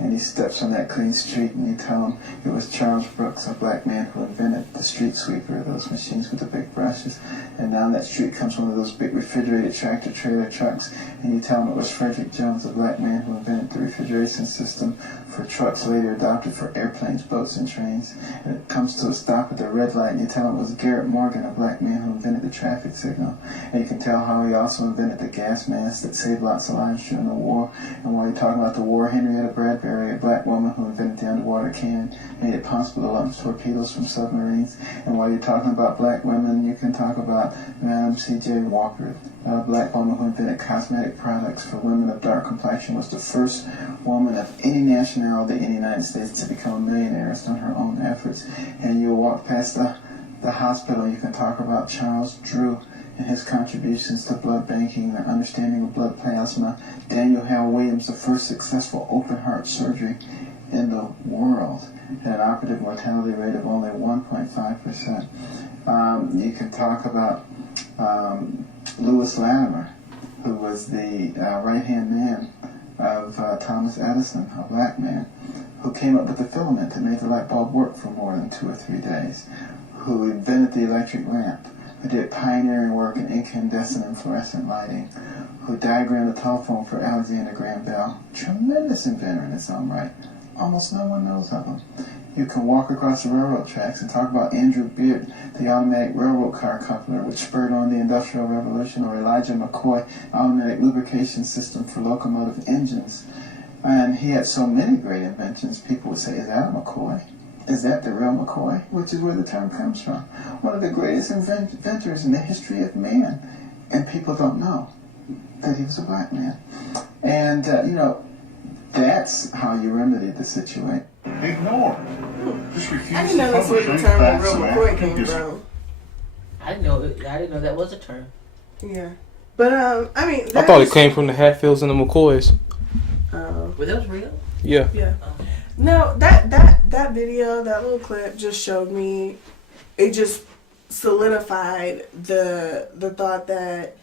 And he steps on that clean street and you tell him it was Charles Brooks, a black man who invented the street sweeper, those machines with the big brushes. And down that street comes one of those big refrigerated tractor trailer trucks and you tell him it was Frederick Jones, a black man who invented the refrigeration system for trucks later adopted for airplanes, boats, and trains. And it comes to a stop at the red light and you tell him it was Garrett Morgan, a black man who invented the traffic signal. And you can tell how he also invented the gas mask that saved lots of lives during the war. And while you're talking about the war, Henrietta Bradbury, a black woman who invented the underwater cannon, made it possible to launch torpedoes from submarines. And while you're talking about black women, you can talk about Madam C.J. Walker, a black woman who invented cosmetic products for women of dark complexion, was the first woman of any nationality in the United States to become a millionaire on her own efforts. And you'll walk past the hospital, you can talk about Charles Drew and his contributions to blood banking, the understanding of blood plasma. Daniel Hale Williams, the first successful open heart surgery in the world, had an operative mortality rate of only 1.5%. You can talk about Lewis Latimer, who was the right-hand man of Thomas Edison, a black man, who came up with the filament that made the light bulb work for more than 2 or 3 days, who invented the electric lamp, who did pioneering work in incandescent and fluorescent lighting, who diagrammed the telephone for Alexander Graham Bell. Tremendous inventor in his own right. Almost no one knows of him. You can walk across the railroad tracks and talk about Andrew Beard, the automatic railroad car coupler, which spurred on the Industrial Revolution, or Elijah McCoy, automatic lubrication system for locomotive engines. And he had so many great inventions, people would say, is that a McCoy? Is that the real McCoy? Which is where the term comes from. One of the greatest inventors in the history of man. And people don't know that he was a black man. And, that's how you remedied the situation. Ignore. Just refuse I didn't know that's where the term real McCoy came from. I didn't know that was a term. Yeah. But, I thought it came from the Hatfields and the McCoys. Were those real? Yeah. Yeah. No, that video, that little clip just showed me, it just solidified the thought that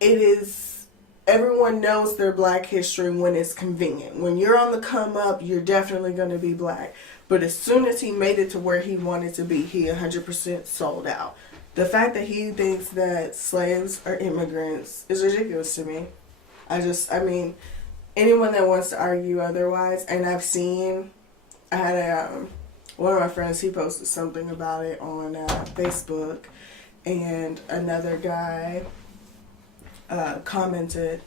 it is, everyone knows their black history when it's convenient. When you're on the come up, you're definitely going to be black. But as soon as he made it to where he wanted to be, he 100% sold out. The fact that he thinks that slaves are immigrants is ridiculous to me. Anyone that wants to argue otherwise, and I had one of my friends, he posted something about it on Facebook, and another guy commented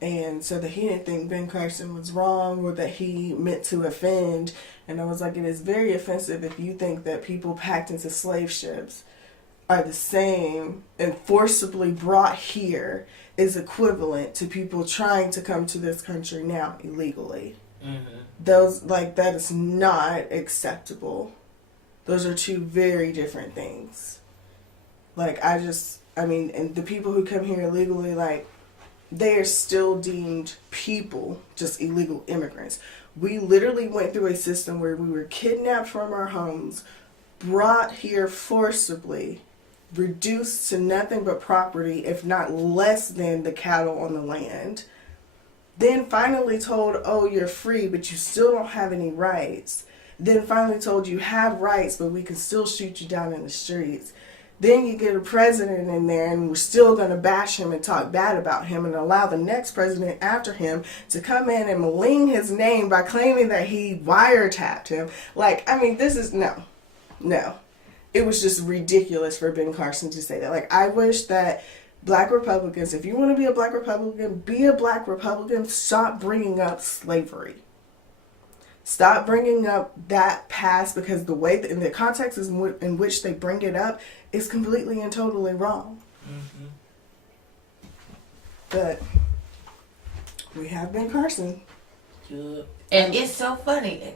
and said that he didn't think Ben Carson was wrong or that he meant to offend. And I was like, it is very offensive if you think that people packed into slave ships are the same and forcibly brought here is equivalent to people trying to come to this country now illegally. Mm-hmm. That is not acceptable. Those are two very different things. And the people who come here illegally, they are still deemed people, just illegal immigrants. We literally went through a system where we were kidnapped from our homes, brought here forcibly, reduced to nothing but property, if not less than the cattle on the land. Then finally told, oh, you're free, but you still don't have any rights. Then finally told you have rights, but we can still shoot you down in the streets. Then you get a president in there and we're still going to bash him and talk bad about him and allow the next president after him to come in and malign his name by claiming that he wiretapped him. This is no. It was just ridiculous for Ben Carson to say that. I wish that black Republicans, if you want to be a black Republican, be a black Republican. Stop bringing up slavery. Stop bringing up that past, because the way, in the context in which they bring it up is completely and totally wrong. Mm-hmm. But we have Ben Carson. And it's so funny.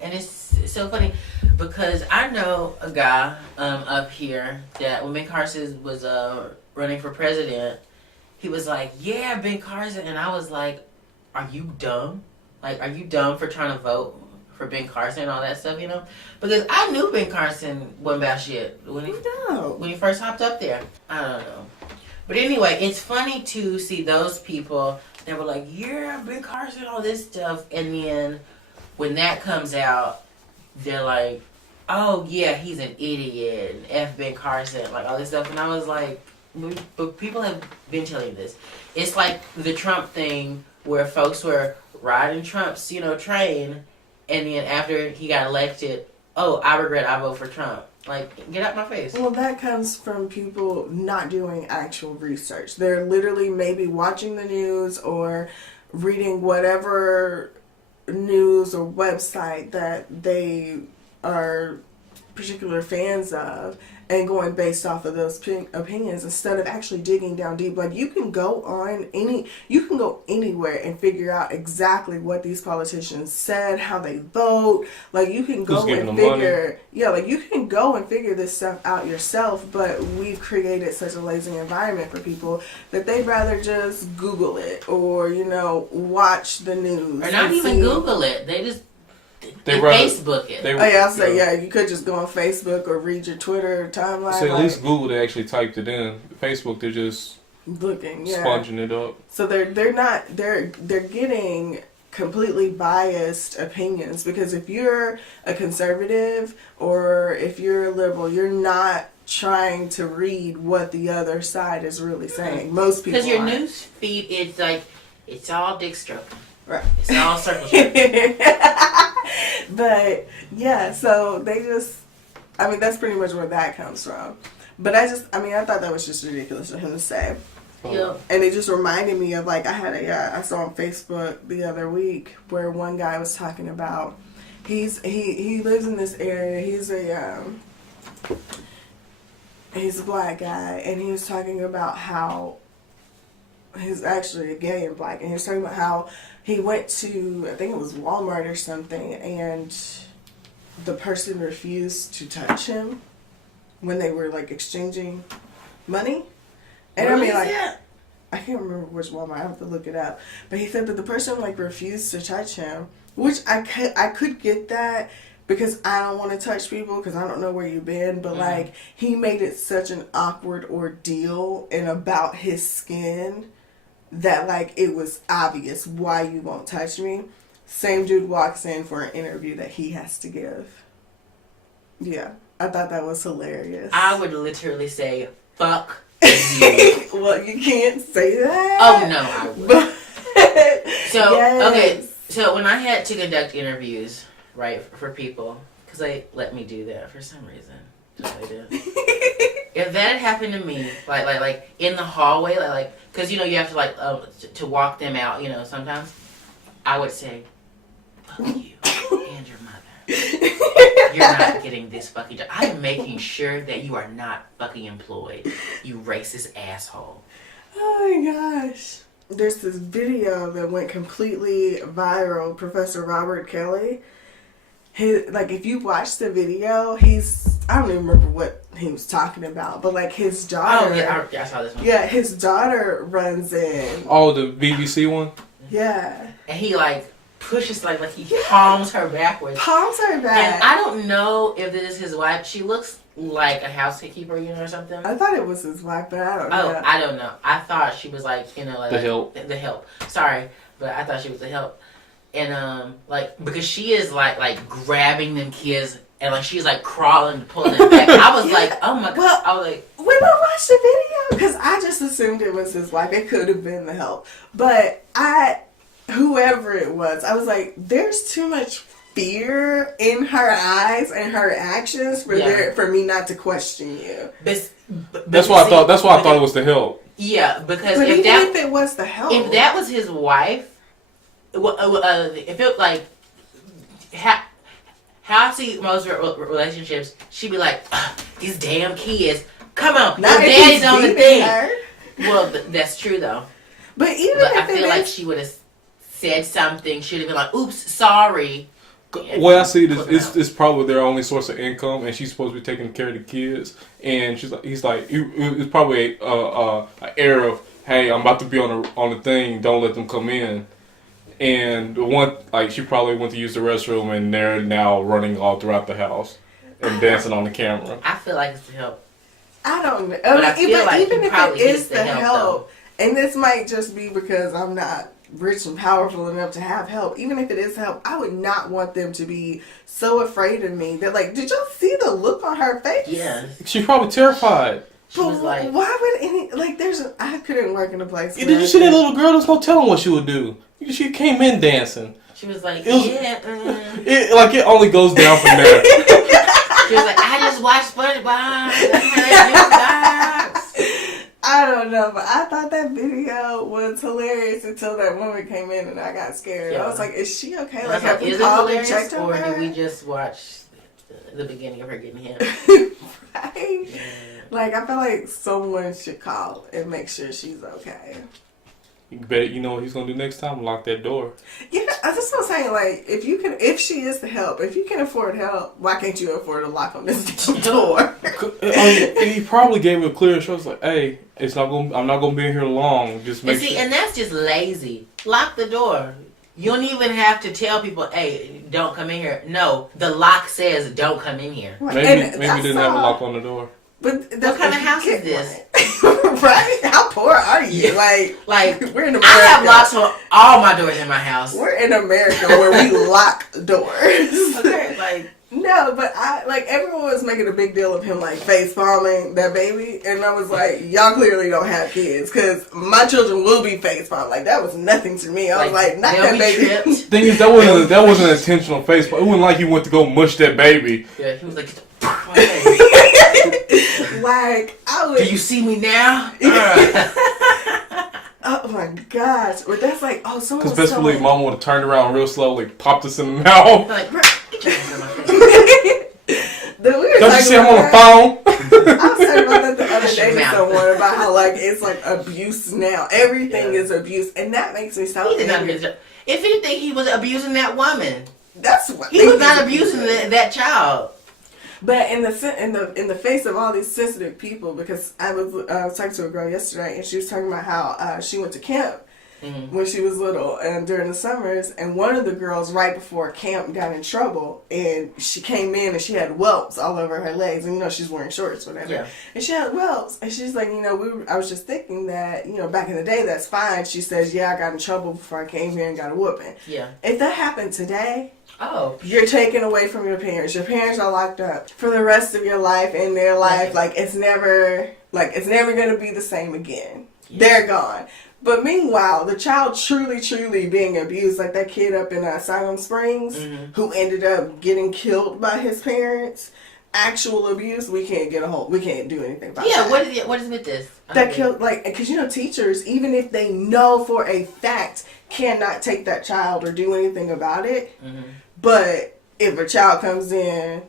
Because I know a guy up here that when Ben Carson was running for president, he was like, yeah, Ben Carson. And I was like, are you dumb? Are you dumb for trying to vote for Ben Carson and all that stuff, Because I knew Ben Carson wasn't about shit when he first hopped up there. I don't know. But anyway, it's funny to see those people that were like, yeah, Ben Carson, all this stuff. And then when that comes out, they're like, oh, yeah, he's an idiot. And F Ben Carson, all this stuff. And I was like, but people have been telling you this. It's like the Trump thing where folks were riding Trump's, train. And then after he got elected, oh, I regret I vote for Trump. Get out my face. Well, that comes from people not doing actual research. They're literally maybe watching the news or reading whatever news or website that they are particular fans of, and going based off of those opinions instead of actually digging down deep. Like, you can go anywhere and figure out exactly what these politicians said, how they vote. Like, you can go and figure, like, you can go and figure this stuff out yourself, but we've created such a lazy environment for people that they'd rather just Google it or, watch the news. Or not even Google it. They just Facebook it. I'll say, you could just go on Facebook or read your Twitter timeline. So at least Google, they actually typed it in. Facebook, they're just looking, sponging it up. So they're getting completely biased opinions, because if you're a conservative or if you're a liberal, you're not trying to read what the other side is really saying. Most people, because your news feed is like, it's all dick stroking. Right. It's all circle stroking. But yeah, so they just, that's pretty much where that comes from. But I thought that was just ridiculous for him to say. Yeah. And it just reminded me of, like, I saw on Facebook the other week where one guy was talking about, he lives in this area, he's a black guy, and he was talking about how he's actually a gay and black, and he was talking about how he went to, I think it was Walmart or something, and the person refused to touch him when they were, like, exchanging money. And I can't remember which Walmart, I have to look it up. But he said that the person, like, refused to touch him, which I could get that, because I don't want to touch people because I don't know where you've been. But, like, he made it such an awkward ordeal and about his skin that, like, it was obvious why you won't touch me. Same dude walks in for an interview that he has to give. Yeah, I thought that was hilarious. I would literally say, fuck you. Well, you can't say that. Oh, no, I would. So, yes. Okay, so when I had to conduct interviews, right, for people, because they let me do that for some reason. That's what I did. If that had happened to me, like in the hallway, like, because, you have to, like, to walk them out, sometimes, I would say, fuck you and your mother. You're not getting this fucking job. I'm making sure that you are not fucking employed, you racist asshole. Oh my gosh. There's this video that went completely viral. Professor Robert Kelly. If you watch the video, I don't even remember what he was talking about, but, like, his daughter. Oh, yeah, I saw this one. Yeah, his daughter runs in. Oh, the BBC one? Yeah. And he, like, pushes, like he palms her backwards. Palms her back. And I don't know if this is his wife. She looks like a housekeeper, or something. I thought it was his wife, but I don't know. Oh, I don't know. I thought she was, like, like... The help. The help. Sorry, but I thought she was the help. And, because she is, like grabbing them kids, and, like, she's, like, crawling, pulling them back. I was like, oh, my God. Well, I was like... When I watched the video, because I just assumed it was his wife. It could have been the help. But whoever it was, I was like, there's too much fear in her eyes and her actions for me not to question you. That's why I thought it was the help. Yeah, because if it was the help, if that was his wife, if it like how I see most relationships, she'd be like, these damn kids, come on, your daddy's on the thing. Well, that's true though. But I feel like she would have said something. She'd have been like, "Oops, sorry." Well, I see this. It's probably their only source of income, and she's supposed to be taking care of the kids. And it's probably an air of, "Hey, I'm about to be on the thing. Don't let them come in." And the one, like, she probably went to use the restroom, and they're now running all throughout the house and dancing on the camera. I feel like it's the help. I don't know. But I feel like even if it is the help, and this might just be because I'm not rich and powerful enough to have help. Even if it is help, I would not want them to be so afraid of me. They're like, did y'all see the look on her face? Yeah. She's probably terrified. She was like, why would I couldn't work in a place. Did you see that little girl? There's no telling what she would do. She came in dancing. She was like, it only goes down from there. She was like, I just watched SpongeBob. I don't know, but I thought that video was hilarious until that woman came in and I got scared. Yeah. I was like, is she okay? Like, have we called and checked on her? Or did we just watch the beginning of her getting him. Right? Yeah. Like, I feel like someone should call and make sure she's okay. You bet you know what he's gonna do next time? Lock that door. Yeah, I just was saying, like, if she is the help, if you can afford help, why can't you afford a lock on this door? He probably gave it a clear instructions like, "Hey, I'm not gonna be in here long. Just make sure." And that's just lazy. Lock the door. You don't even have to tell people, "Hey, don't come in here." No, the lock says, "Don't come in here." Maybe they didn't have a lock on the door. But what kind of house is this? Right? How poor are you? Like we're in America. I have locks on all my doors in my house. We're in America where we lock doors. Okay, like. No, but everyone was making a big deal of him like face palming that baby, and I was like, y'all clearly don't have kids because my children will be face palm. Like that was nothing to me. I was like, not that baby. Thing is, that wasn't an intentional face palm. It wasn't like he went to go mush that baby. Yeah, he was like, like I would. Do you see me now? Oh my gosh! But that's like, someone. Because best believe, Mama would have turned around real slowly, popped us in the mouth. Like, get your hands on my face. Don't you see I'm on the phone? I was talking about that the other day to someone about how like it's like abuse now. Everything is abuse, and that makes me so angry. If anything, he was abusing that woman. That's what he was not abusing that child. But in the face of all these sensitive people, because I was talking to a girl yesterday, and she was talking about how she went to camp when she was little and during the summers, and one of the girls right before camp got in trouble, and she came in and she had whelps all over her legs, and she's wearing shorts, whatever, and she had whelps, and she's like, I was just thinking that back in the day that's fine. She says, I got in trouble before I came here and got a whooping. Yeah, if that happened today. Oh, you're taken away from your parents. Your parents are locked up for the rest of your life and their life. Like it's never going to be the same again. Yeah. They're gone. But meanwhile, the child truly being abused, like that kid up in Siloam Springs who ended up getting killed by his parents. Actual abuse, we can't do anything about. Yeah, that. What is with this? That killed, because teachers, even if they know for a fact, cannot take that child or do anything about it. But if a child comes in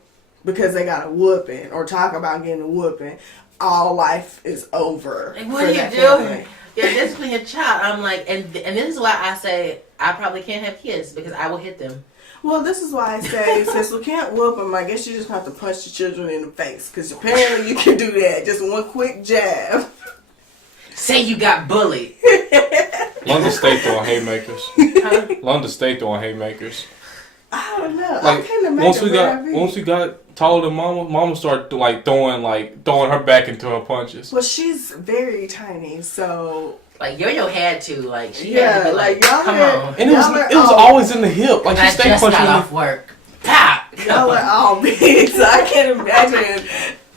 because they got a whooping or talk about getting a whooping, all life is over. Like, what are you doing? You're disciplining a child. I'm like, and this is why I say I probably can't have kids because I will hit them. Well, this is why I say, since we can't whoop them, I guess you just have to punch the children in the face. Because apparently you can do that. Just one quick jab. Say you got bullied. London State throwing haymakers. London State throwing haymakers. I don't know. I can't imagine. Once we got taller than Mama started throwing her back into her punches. Well, she's very tiny, so... Like Yo-Yo had to, she had to be like y'all come on. And it was always in the hip. Like she stayed punching off work. Pop! Y'all are all big, so I can't imagine.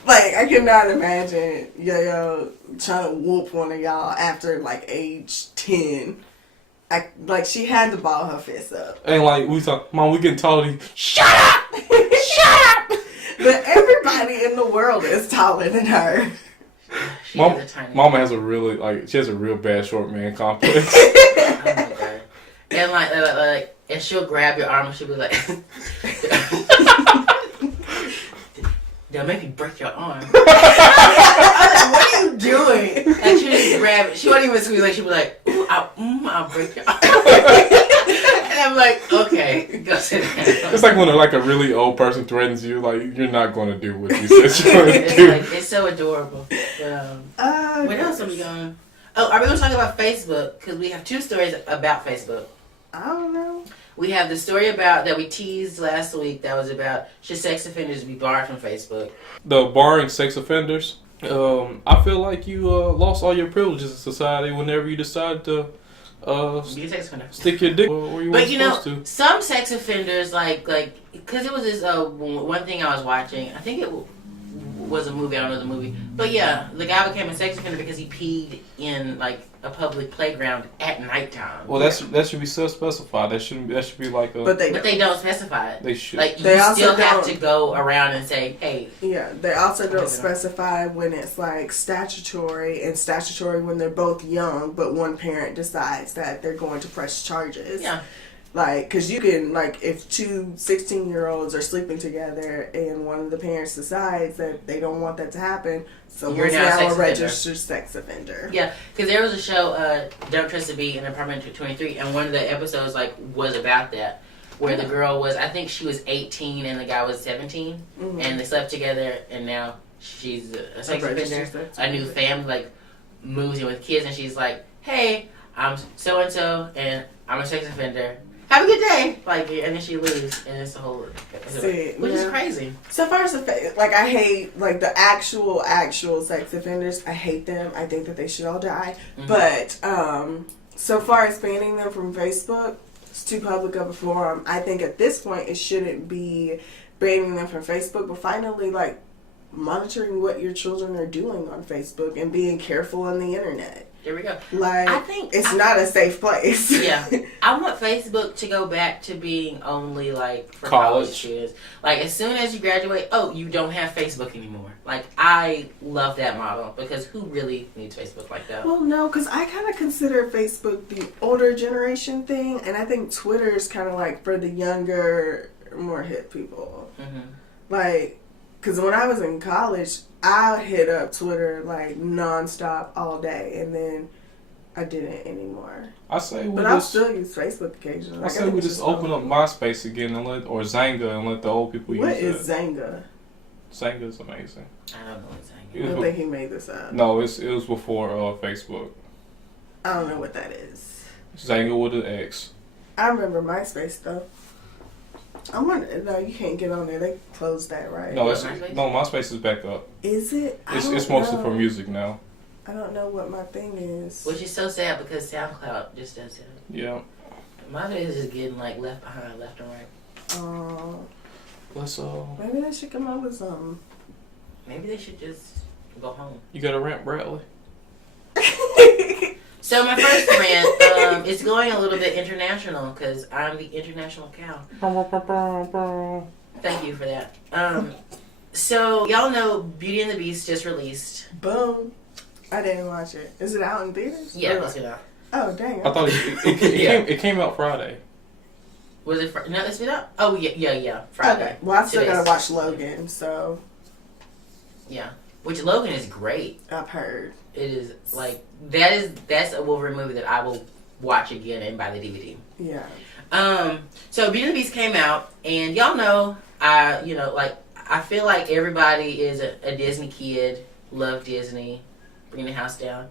I cannot imagine Yo-Yo trying to whoop one of y'all after age 10. She had to ball her fist up. And we thought, Mom, we getting taller. Shut up! Shut up! But everybody in the world is taller than her. Mama has a really she has a real bad short man complex. Oh my God. And and she'll grab your arm and she'll be like, they'll make me break your arm. What are you doing? And she'll just grab it. She won't even squeeze. She'll be like, I'll break your arm. And I'm like, okay, go sit down. It's like when a really old person threatens you, you're not going to do what you said you're going to do. It's so adorable. What else are we going? Oh, are we going to talk about Facebook? Because we have two stories about Facebook. I don't know. We have the story that we teased last week that was about should sex offenders be barred from Facebook. The barring sex offenders. I feel like you lost all your privileges in society whenever you decide to be a sex offender. Stick your dick where you weren't supposed to. Some sex offenders because it was this one thing I was watching. I think it was a movie. I don't know the movie, but yeah, the guy became a sex offender because he peed in a public playground at nighttime. Well, that should be specified. That should be But they don't specify it. They should. They still have to go around and say, hey. Yeah, they also don't specify when it's statutory and statutory when they're both young, but one parent decides that they're going to press charges. Yeah. Like, because you can, like, if two 16-year-olds are sleeping together and one of the parents decides that they don't want that to happen, someone's now a registered sex offender. Yeah, because there was a show, Don't Trust the Bee in Apartment 23, and one of the episodes, like, was about that, where the girl was, I think she was 18 and the guy was 17, and they slept together, and now she's a sex offender. A new family, like, moves in with kids, and she's like, hey, I'm so-and-so, and I'm a sex offender. Have a good day. Like, and then she leaves, and it's a whole... which is crazy. So far as like, I hate, like, the actual sex offenders. I hate them. I think that they should all die. But, so far as banning them from Facebook, it's too public of a forum. I think at this point, it shouldn't be banning them from Facebook, but finally, like, monitoring what your children are doing on Facebook and being careful on the internet. There we go. Like, I think it's not a safe place. Yeah. I want Facebook to go back to being only, like, for college students. Like, as soon as you graduate, you don't have Facebook anymore. Like, I love that model, because who really needs Facebook like that? Well, no, because I kind of consider Facebook the older generation thing, and I think Twitter is kind of, like, for the younger, more hip people. Like, because when I was in college, I hit up Twitter, like, nonstop all day, and then I didn't anymore. I'll still use Facebook occasionally. I say we just open up MySpace again or Zanga and let the old people use it. What is Zanga? Zanga's amazing. I don't know what Zanga is. I don't think he made this up. No, it was before Facebook. I don't know what that is. Zanga with an X. I remember MySpace, though. I wonder. No, you can't get on there. They closed that, right? No, MySpace is back up. Is it? It's mostly for music now. I don't know what my thing is. Which is so sad because SoundCloud just does it. Yeah. Mine is just getting like left behind, left and right. Let's maybe they should come up with something. Maybe they should just go home. You got a rant, Bradley? So my first rant is going a little bit international because I'm the international cow. Thank you for that. So y'all know Beauty and the Beast just released. Boom. I didn't watch it. Is it out in theaters? Yeah, it's out. Oh, dang. I thought it came out Friday. Was it Friday? No, it's been out? Oh, yeah. Friday. Okay. Well, I still gotta watch Logan, so. Yeah. Which Logan is great. I've heard. It is, like, that's a Wolverine movie that I will watch again and buy the DVD. Yeah. So Beauty and the Beast came out, and y'all know, I feel like everybody is a Disney kid, love Disney, bring the house down.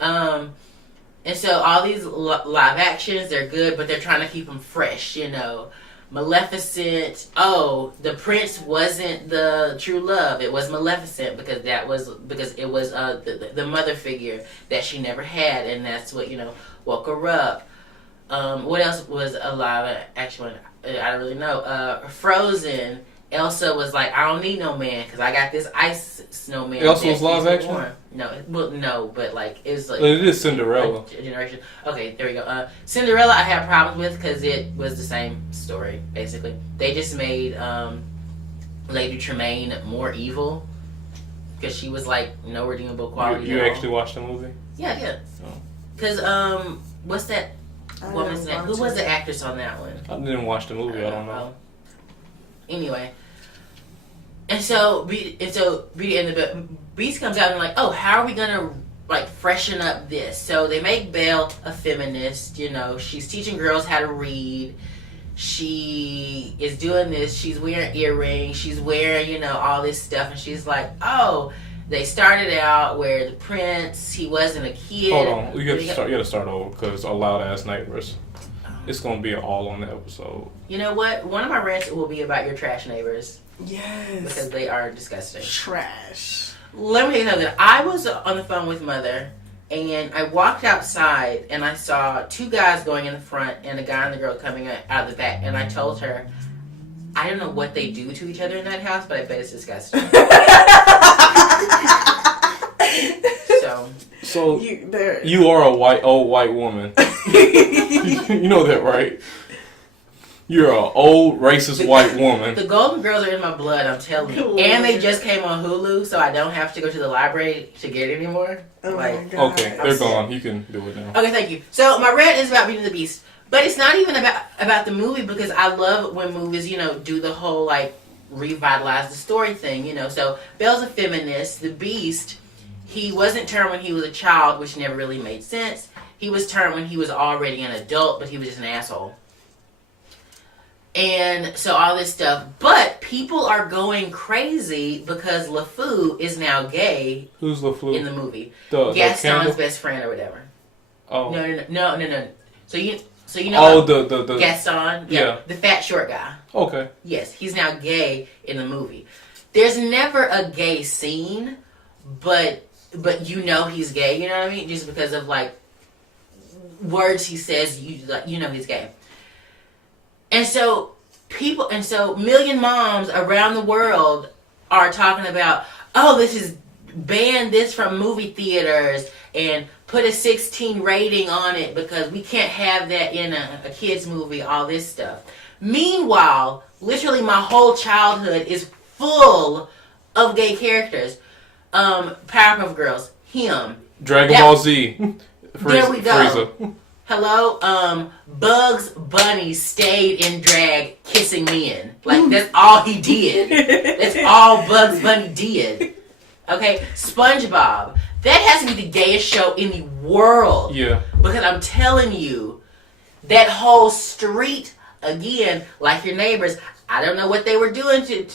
And so all these live actions, they're good, but they're trying to keep them fresh, you know. Maleficent, the prince wasn't the true love. It was Maleficent because it was the mother figure that she never had, and that's what, woke her up. What else was a live action one? I don't really know. Frozen. Elsa was like, I don't need no man because I got this ice snowman. Elsa was live action? No, but like it's like it is Cinderella. Generation. Okay, there we go. Cinderella, I had problems with because it was the same story basically. They just made Lady Tremaine more evil because she was like no redeemable quality. You actually watched the movie? Yeah, I did. Because what's that woman's name? Who was the actress on that one? I didn't watch the movie. I don't know. Anyway, and so Beauty and the Beast comes out and like, how are we gonna like freshen up this? So they make Belle a feminist. She's teaching girls how to read. She is doing this. She's wearing earrings. She's wearing all this stuff, and she's like, they started out where the prince, he wasn't a kid. Hold on, you gotta start over because our loud ass neighbors. It's gonna be all on the episode. You know what? One of my rants will be about your trash neighbors. Yes. Because they are disgusting. Trash. Let me tell you something. I was on the phone with Mother, and I walked outside, and I saw two guys going in the front, and a guy and the girl coming out of the back. And I told her, I don't know what they do to each other in that house, but I bet it's disgusting. So you are a old white woman. You know that, right? You're an old racist white woman. The Golden Girls are in my blood, I'm telling you. And they just came on Hulu, so I don't have to go to the library to get it anymore. Oh my God. Okay, they're gone. You can do it now. Okay, thank you. So my rant is about Beauty and the Beast. But it's not even about the movie, because I love when movies, do the whole like revitalize the story thing, So Belle's a feminist. The Beast, he wasn't turned when he was a child, which never really made sense. He was turned when he was already an adult, but he was just an asshole. And so all this stuff. But people are going crazy because LeFou is now gay. Who's LeFou? In the movie. Gaston's best friend or whatever. Oh. No. So you know the Gaston? Yeah. The fat short guy. Okay. Yes, he's now gay in the movie. There's never a gay scene, but he's gay, you know what I mean? Just because of like words he says, he's gay. And so million moms around the world are talking about, ban this from movie theaters and put a 16 rating on it because we can't have that in a kid's movie, all this stuff. Meanwhile, literally my whole childhood is full of gay characters. Powerpuff Girls, him. Dragon Ball Z. There we go. Frieza. Hello? Bugs Bunny stayed in drag kissing men. Like, that's all he did. That's all Bugs Bunny did. Okay? SpongeBob. That has to be the gayest show in the world. Yeah. Because I'm telling you, that whole street, again, like your neighbors, I don't know what they were doing to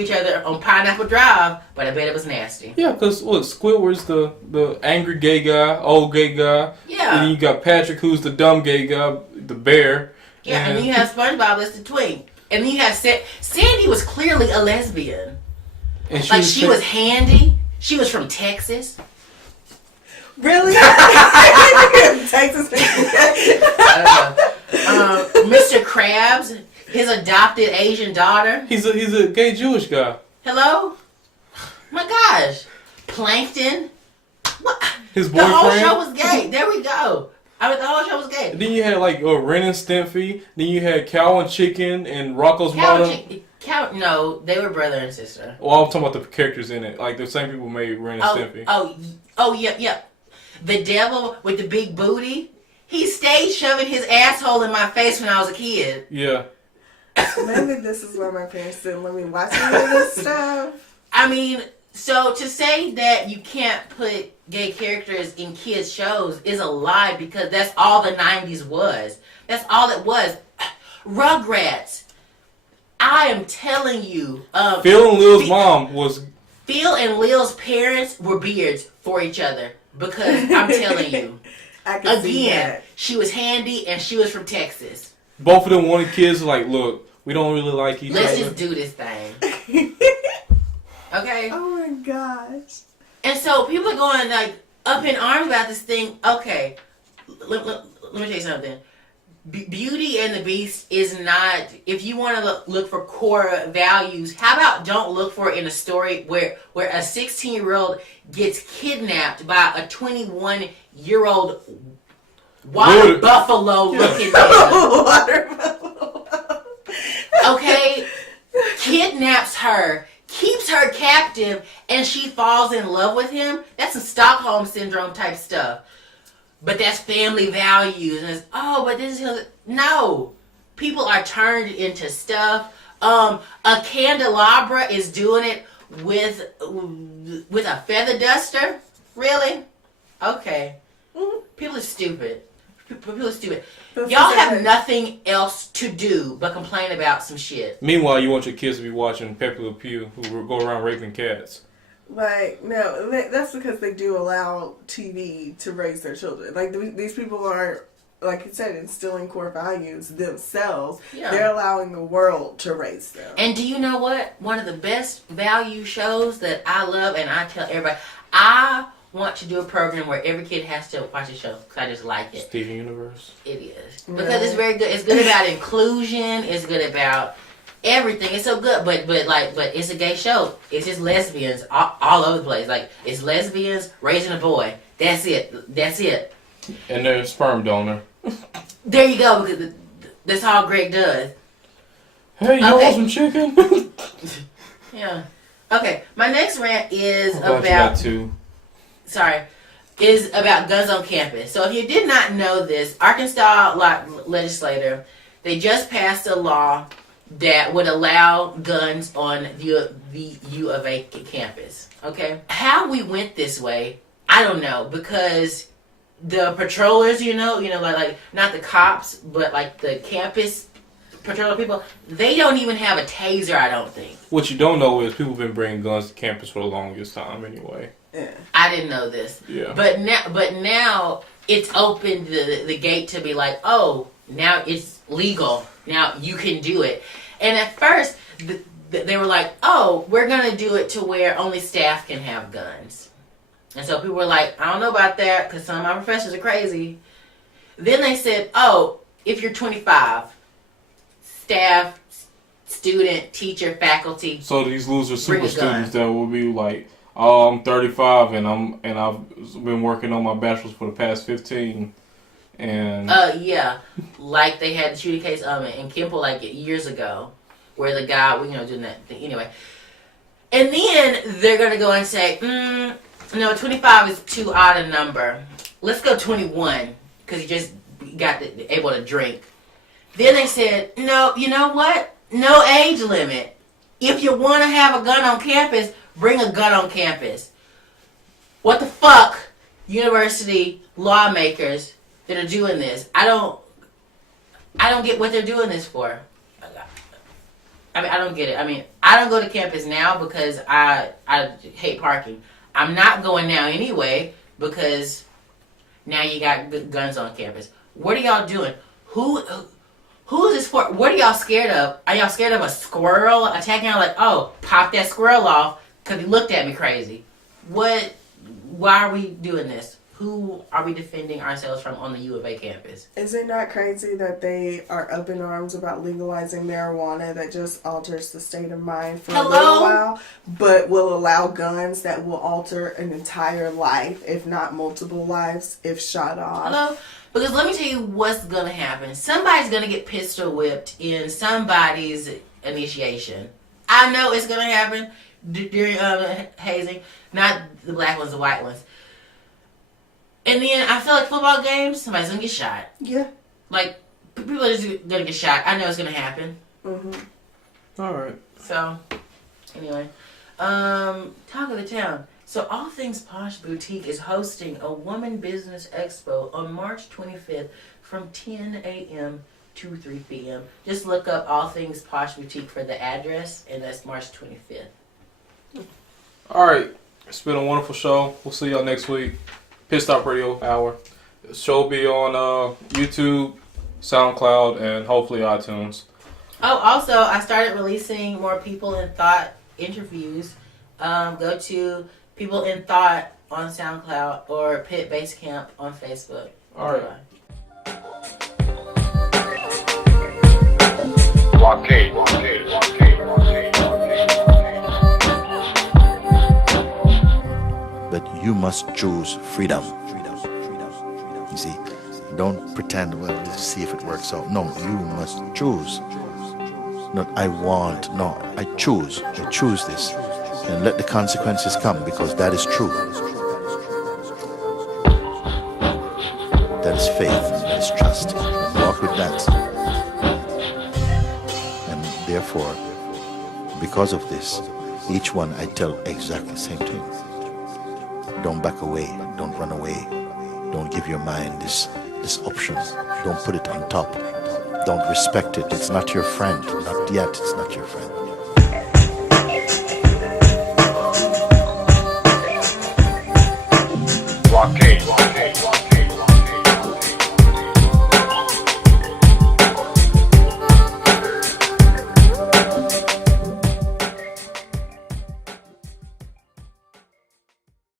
each other on Pineapple Drive, but I bet it was nasty. Yeah, because Squidward's the angry gay guy, old gay guy. Yeah. And then you got Patrick, who's the dumb gay guy, the bear. Yeah, and then you have SpongeBob, that's the twink. And then you have Sandy was clearly a lesbian. And she was handy. She was from Texas. Really? Texas. Mr. Krabs, his adopted Asian daughter. He's a gay Jewish guy. Hello? My gosh. Plankton. What? His boyfriend. The whole show was gay. There we go. The whole show was gay. And then you had like Ren and Stimpy. Then you had Cow and Chicken and Rocco's Modern. No, they were brother and sister. Well, I'm talking about the characters in it. Like the same people made Ren and Stimpy. Yeah. The devil with the big booty. He stayed shoving his asshole in my face when I was a kid. Yeah. Maybe this is why my parents didn't let me watch any of this stuff. I mean, so to say that you can't put gay characters in kids' shows is a lie, because that's all the 90s was. That's all it was. Rugrats. I am telling you. Phil and Lil's mom was... Phil and Lil's parents were beards for each other. Because I'm telling you. Again, she was handy and she was from Texas. Both of them wanted kids like, look, we don't really like each other. Let's just do this thing. Okay? Oh my gosh. And so people are going like up in arms about this thing. Okay, let me tell you something. Beauty and the Beast is not, if you want to look for core values, how about don't look for it in a story where a 16-year-old gets kidnapped by a 21-year-old water buffalo looking man. Water buffalo. Okay? Kidnaps her, keeps her captive, and she falls in love with him. That's some Stockholm Syndrome type stuff. But that's family values. And it's, but this is... No. People are turned into stuff. A candelabra is doing it with a feather duster? Really? Okay. People are stupid. People are stupid. Y'all have nothing else to do but complain about some shit. Meanwhile, you want your kids to be watching Pepe Le Pew, who will go around raping cats. Like, no, that's because they do allow TV to raise their children. Like, these people are, like you said, instilling core values themselves. Yeah. They're allowing the world to raise them. And do you know what? One of the best value shows that I love, and I tell everybody, I want to do a program where every kid has to watch a show, because I just like it. Steven Universe? It is. Because it's very good. It's good about inclusion. It's good about... everything. It's so good, but it's a gay show. It's just lesbians all over the place. Like, it's lesbians raising a boy. That's it. And they're a sperm donor. There you go, because that's all Greg does. Hey, you want some chicken? Yeah. Okay, my next rant is about... Sorry. is about guns on campus. So if you did not know this, Arkansas legislator, they just passed a law that would allow guns on the U of A campus. Okay? How we went this way, I don't know, because the patrollers, like not the cops, but like the campus patrol people, they don't even have a taser, I don't think. What you don't know is people have been bringing guns to campus for the longest time anyway. Yeah. I didn't know this. Yeah. But now it's opened the gate to be like, oh, now it's legal. Now you can do it. And at first, they were like, oh, we're going to do it to where only staff can have guns. And so people were like, I don't know about that because some of my professors are crazy. Then they said, oh, if you're 25, staff, student, teacher, faculty. So these loser super students that will be like, oh, I'm 35 and I've been working on my bachelor's for the past 15. And yeah, like they had the shooting case in Kimple like years ago, where the guy doing that thing anyway. And then they're gonna go and say, no, 25 is too odd a number. Let's go 21 because you just got able to drink. Then they said, no, you know what? No age limit. If you want to have a gun on campus, bring a gun on campus. What the fuck, university lawmakers that are doing this? I don't get what they're doing this for. I mean, I don't get it. I mean, I don't go to campus now because I hate parking. I'm not going now anyway because now you got guns on campus. What are y'all doing? Who is this for? What are y'all scared of? Are y'all scared of a squirrel attacking y'all? Like, oh, pop that squirrel off because he looked at me crazy. What? Why are we doing this? Who are we defending ourselves from on the U of A campus? Is it not crazy that they are up in arms about legalizing marijuana that just alters the state of mind for a little while, but will allow guns that will alter an entire life, if not multiple lives, if shot off? Hello? Because let me tell you what's going to happen. Somebody's going to get pistol whipped in somebody's initiation. I know it's going to happen during hazing. Not the black ones, the white ones. And then I feel like football games, somebody's going to get shot. Yeah. Like, people are just going to get shot. I know it's going to happen. Mm-hmm. all right. So, anyway. Talk of the town. So, All Things Posh Boutique is hosting a Woman Business Expo on March 25th from 10 a.m. to 3 p.m. Just look up All Things Posh Boutique for the address, and that's March 25th. All right. It's been a wonderful show. We'll see y'all next week. P.i.t.Stop Radio Hour. The show will be on YouTube, SoundCloud, and hopefully iTunes. Oh, also, I started releasing more People in Thought interviews. Go to People in Thought on SoundCloud or Pit Base Camp on Facebook. All right. Blockade. But you must choose freedom. You see, don't pretend, well, let's see if it works out. No, you must choose. Not I want, no, I choose. I choose this. And let the consequences come, because that is true. That is faith, that is trust. Walk with that. And therefore, because of this, each one I tell exactly the same thing. Don't back away, don't run away. Don't give your mind this option. Don't put it on top. Don't respect it. It's not your friend. Not yet, it's not your friend.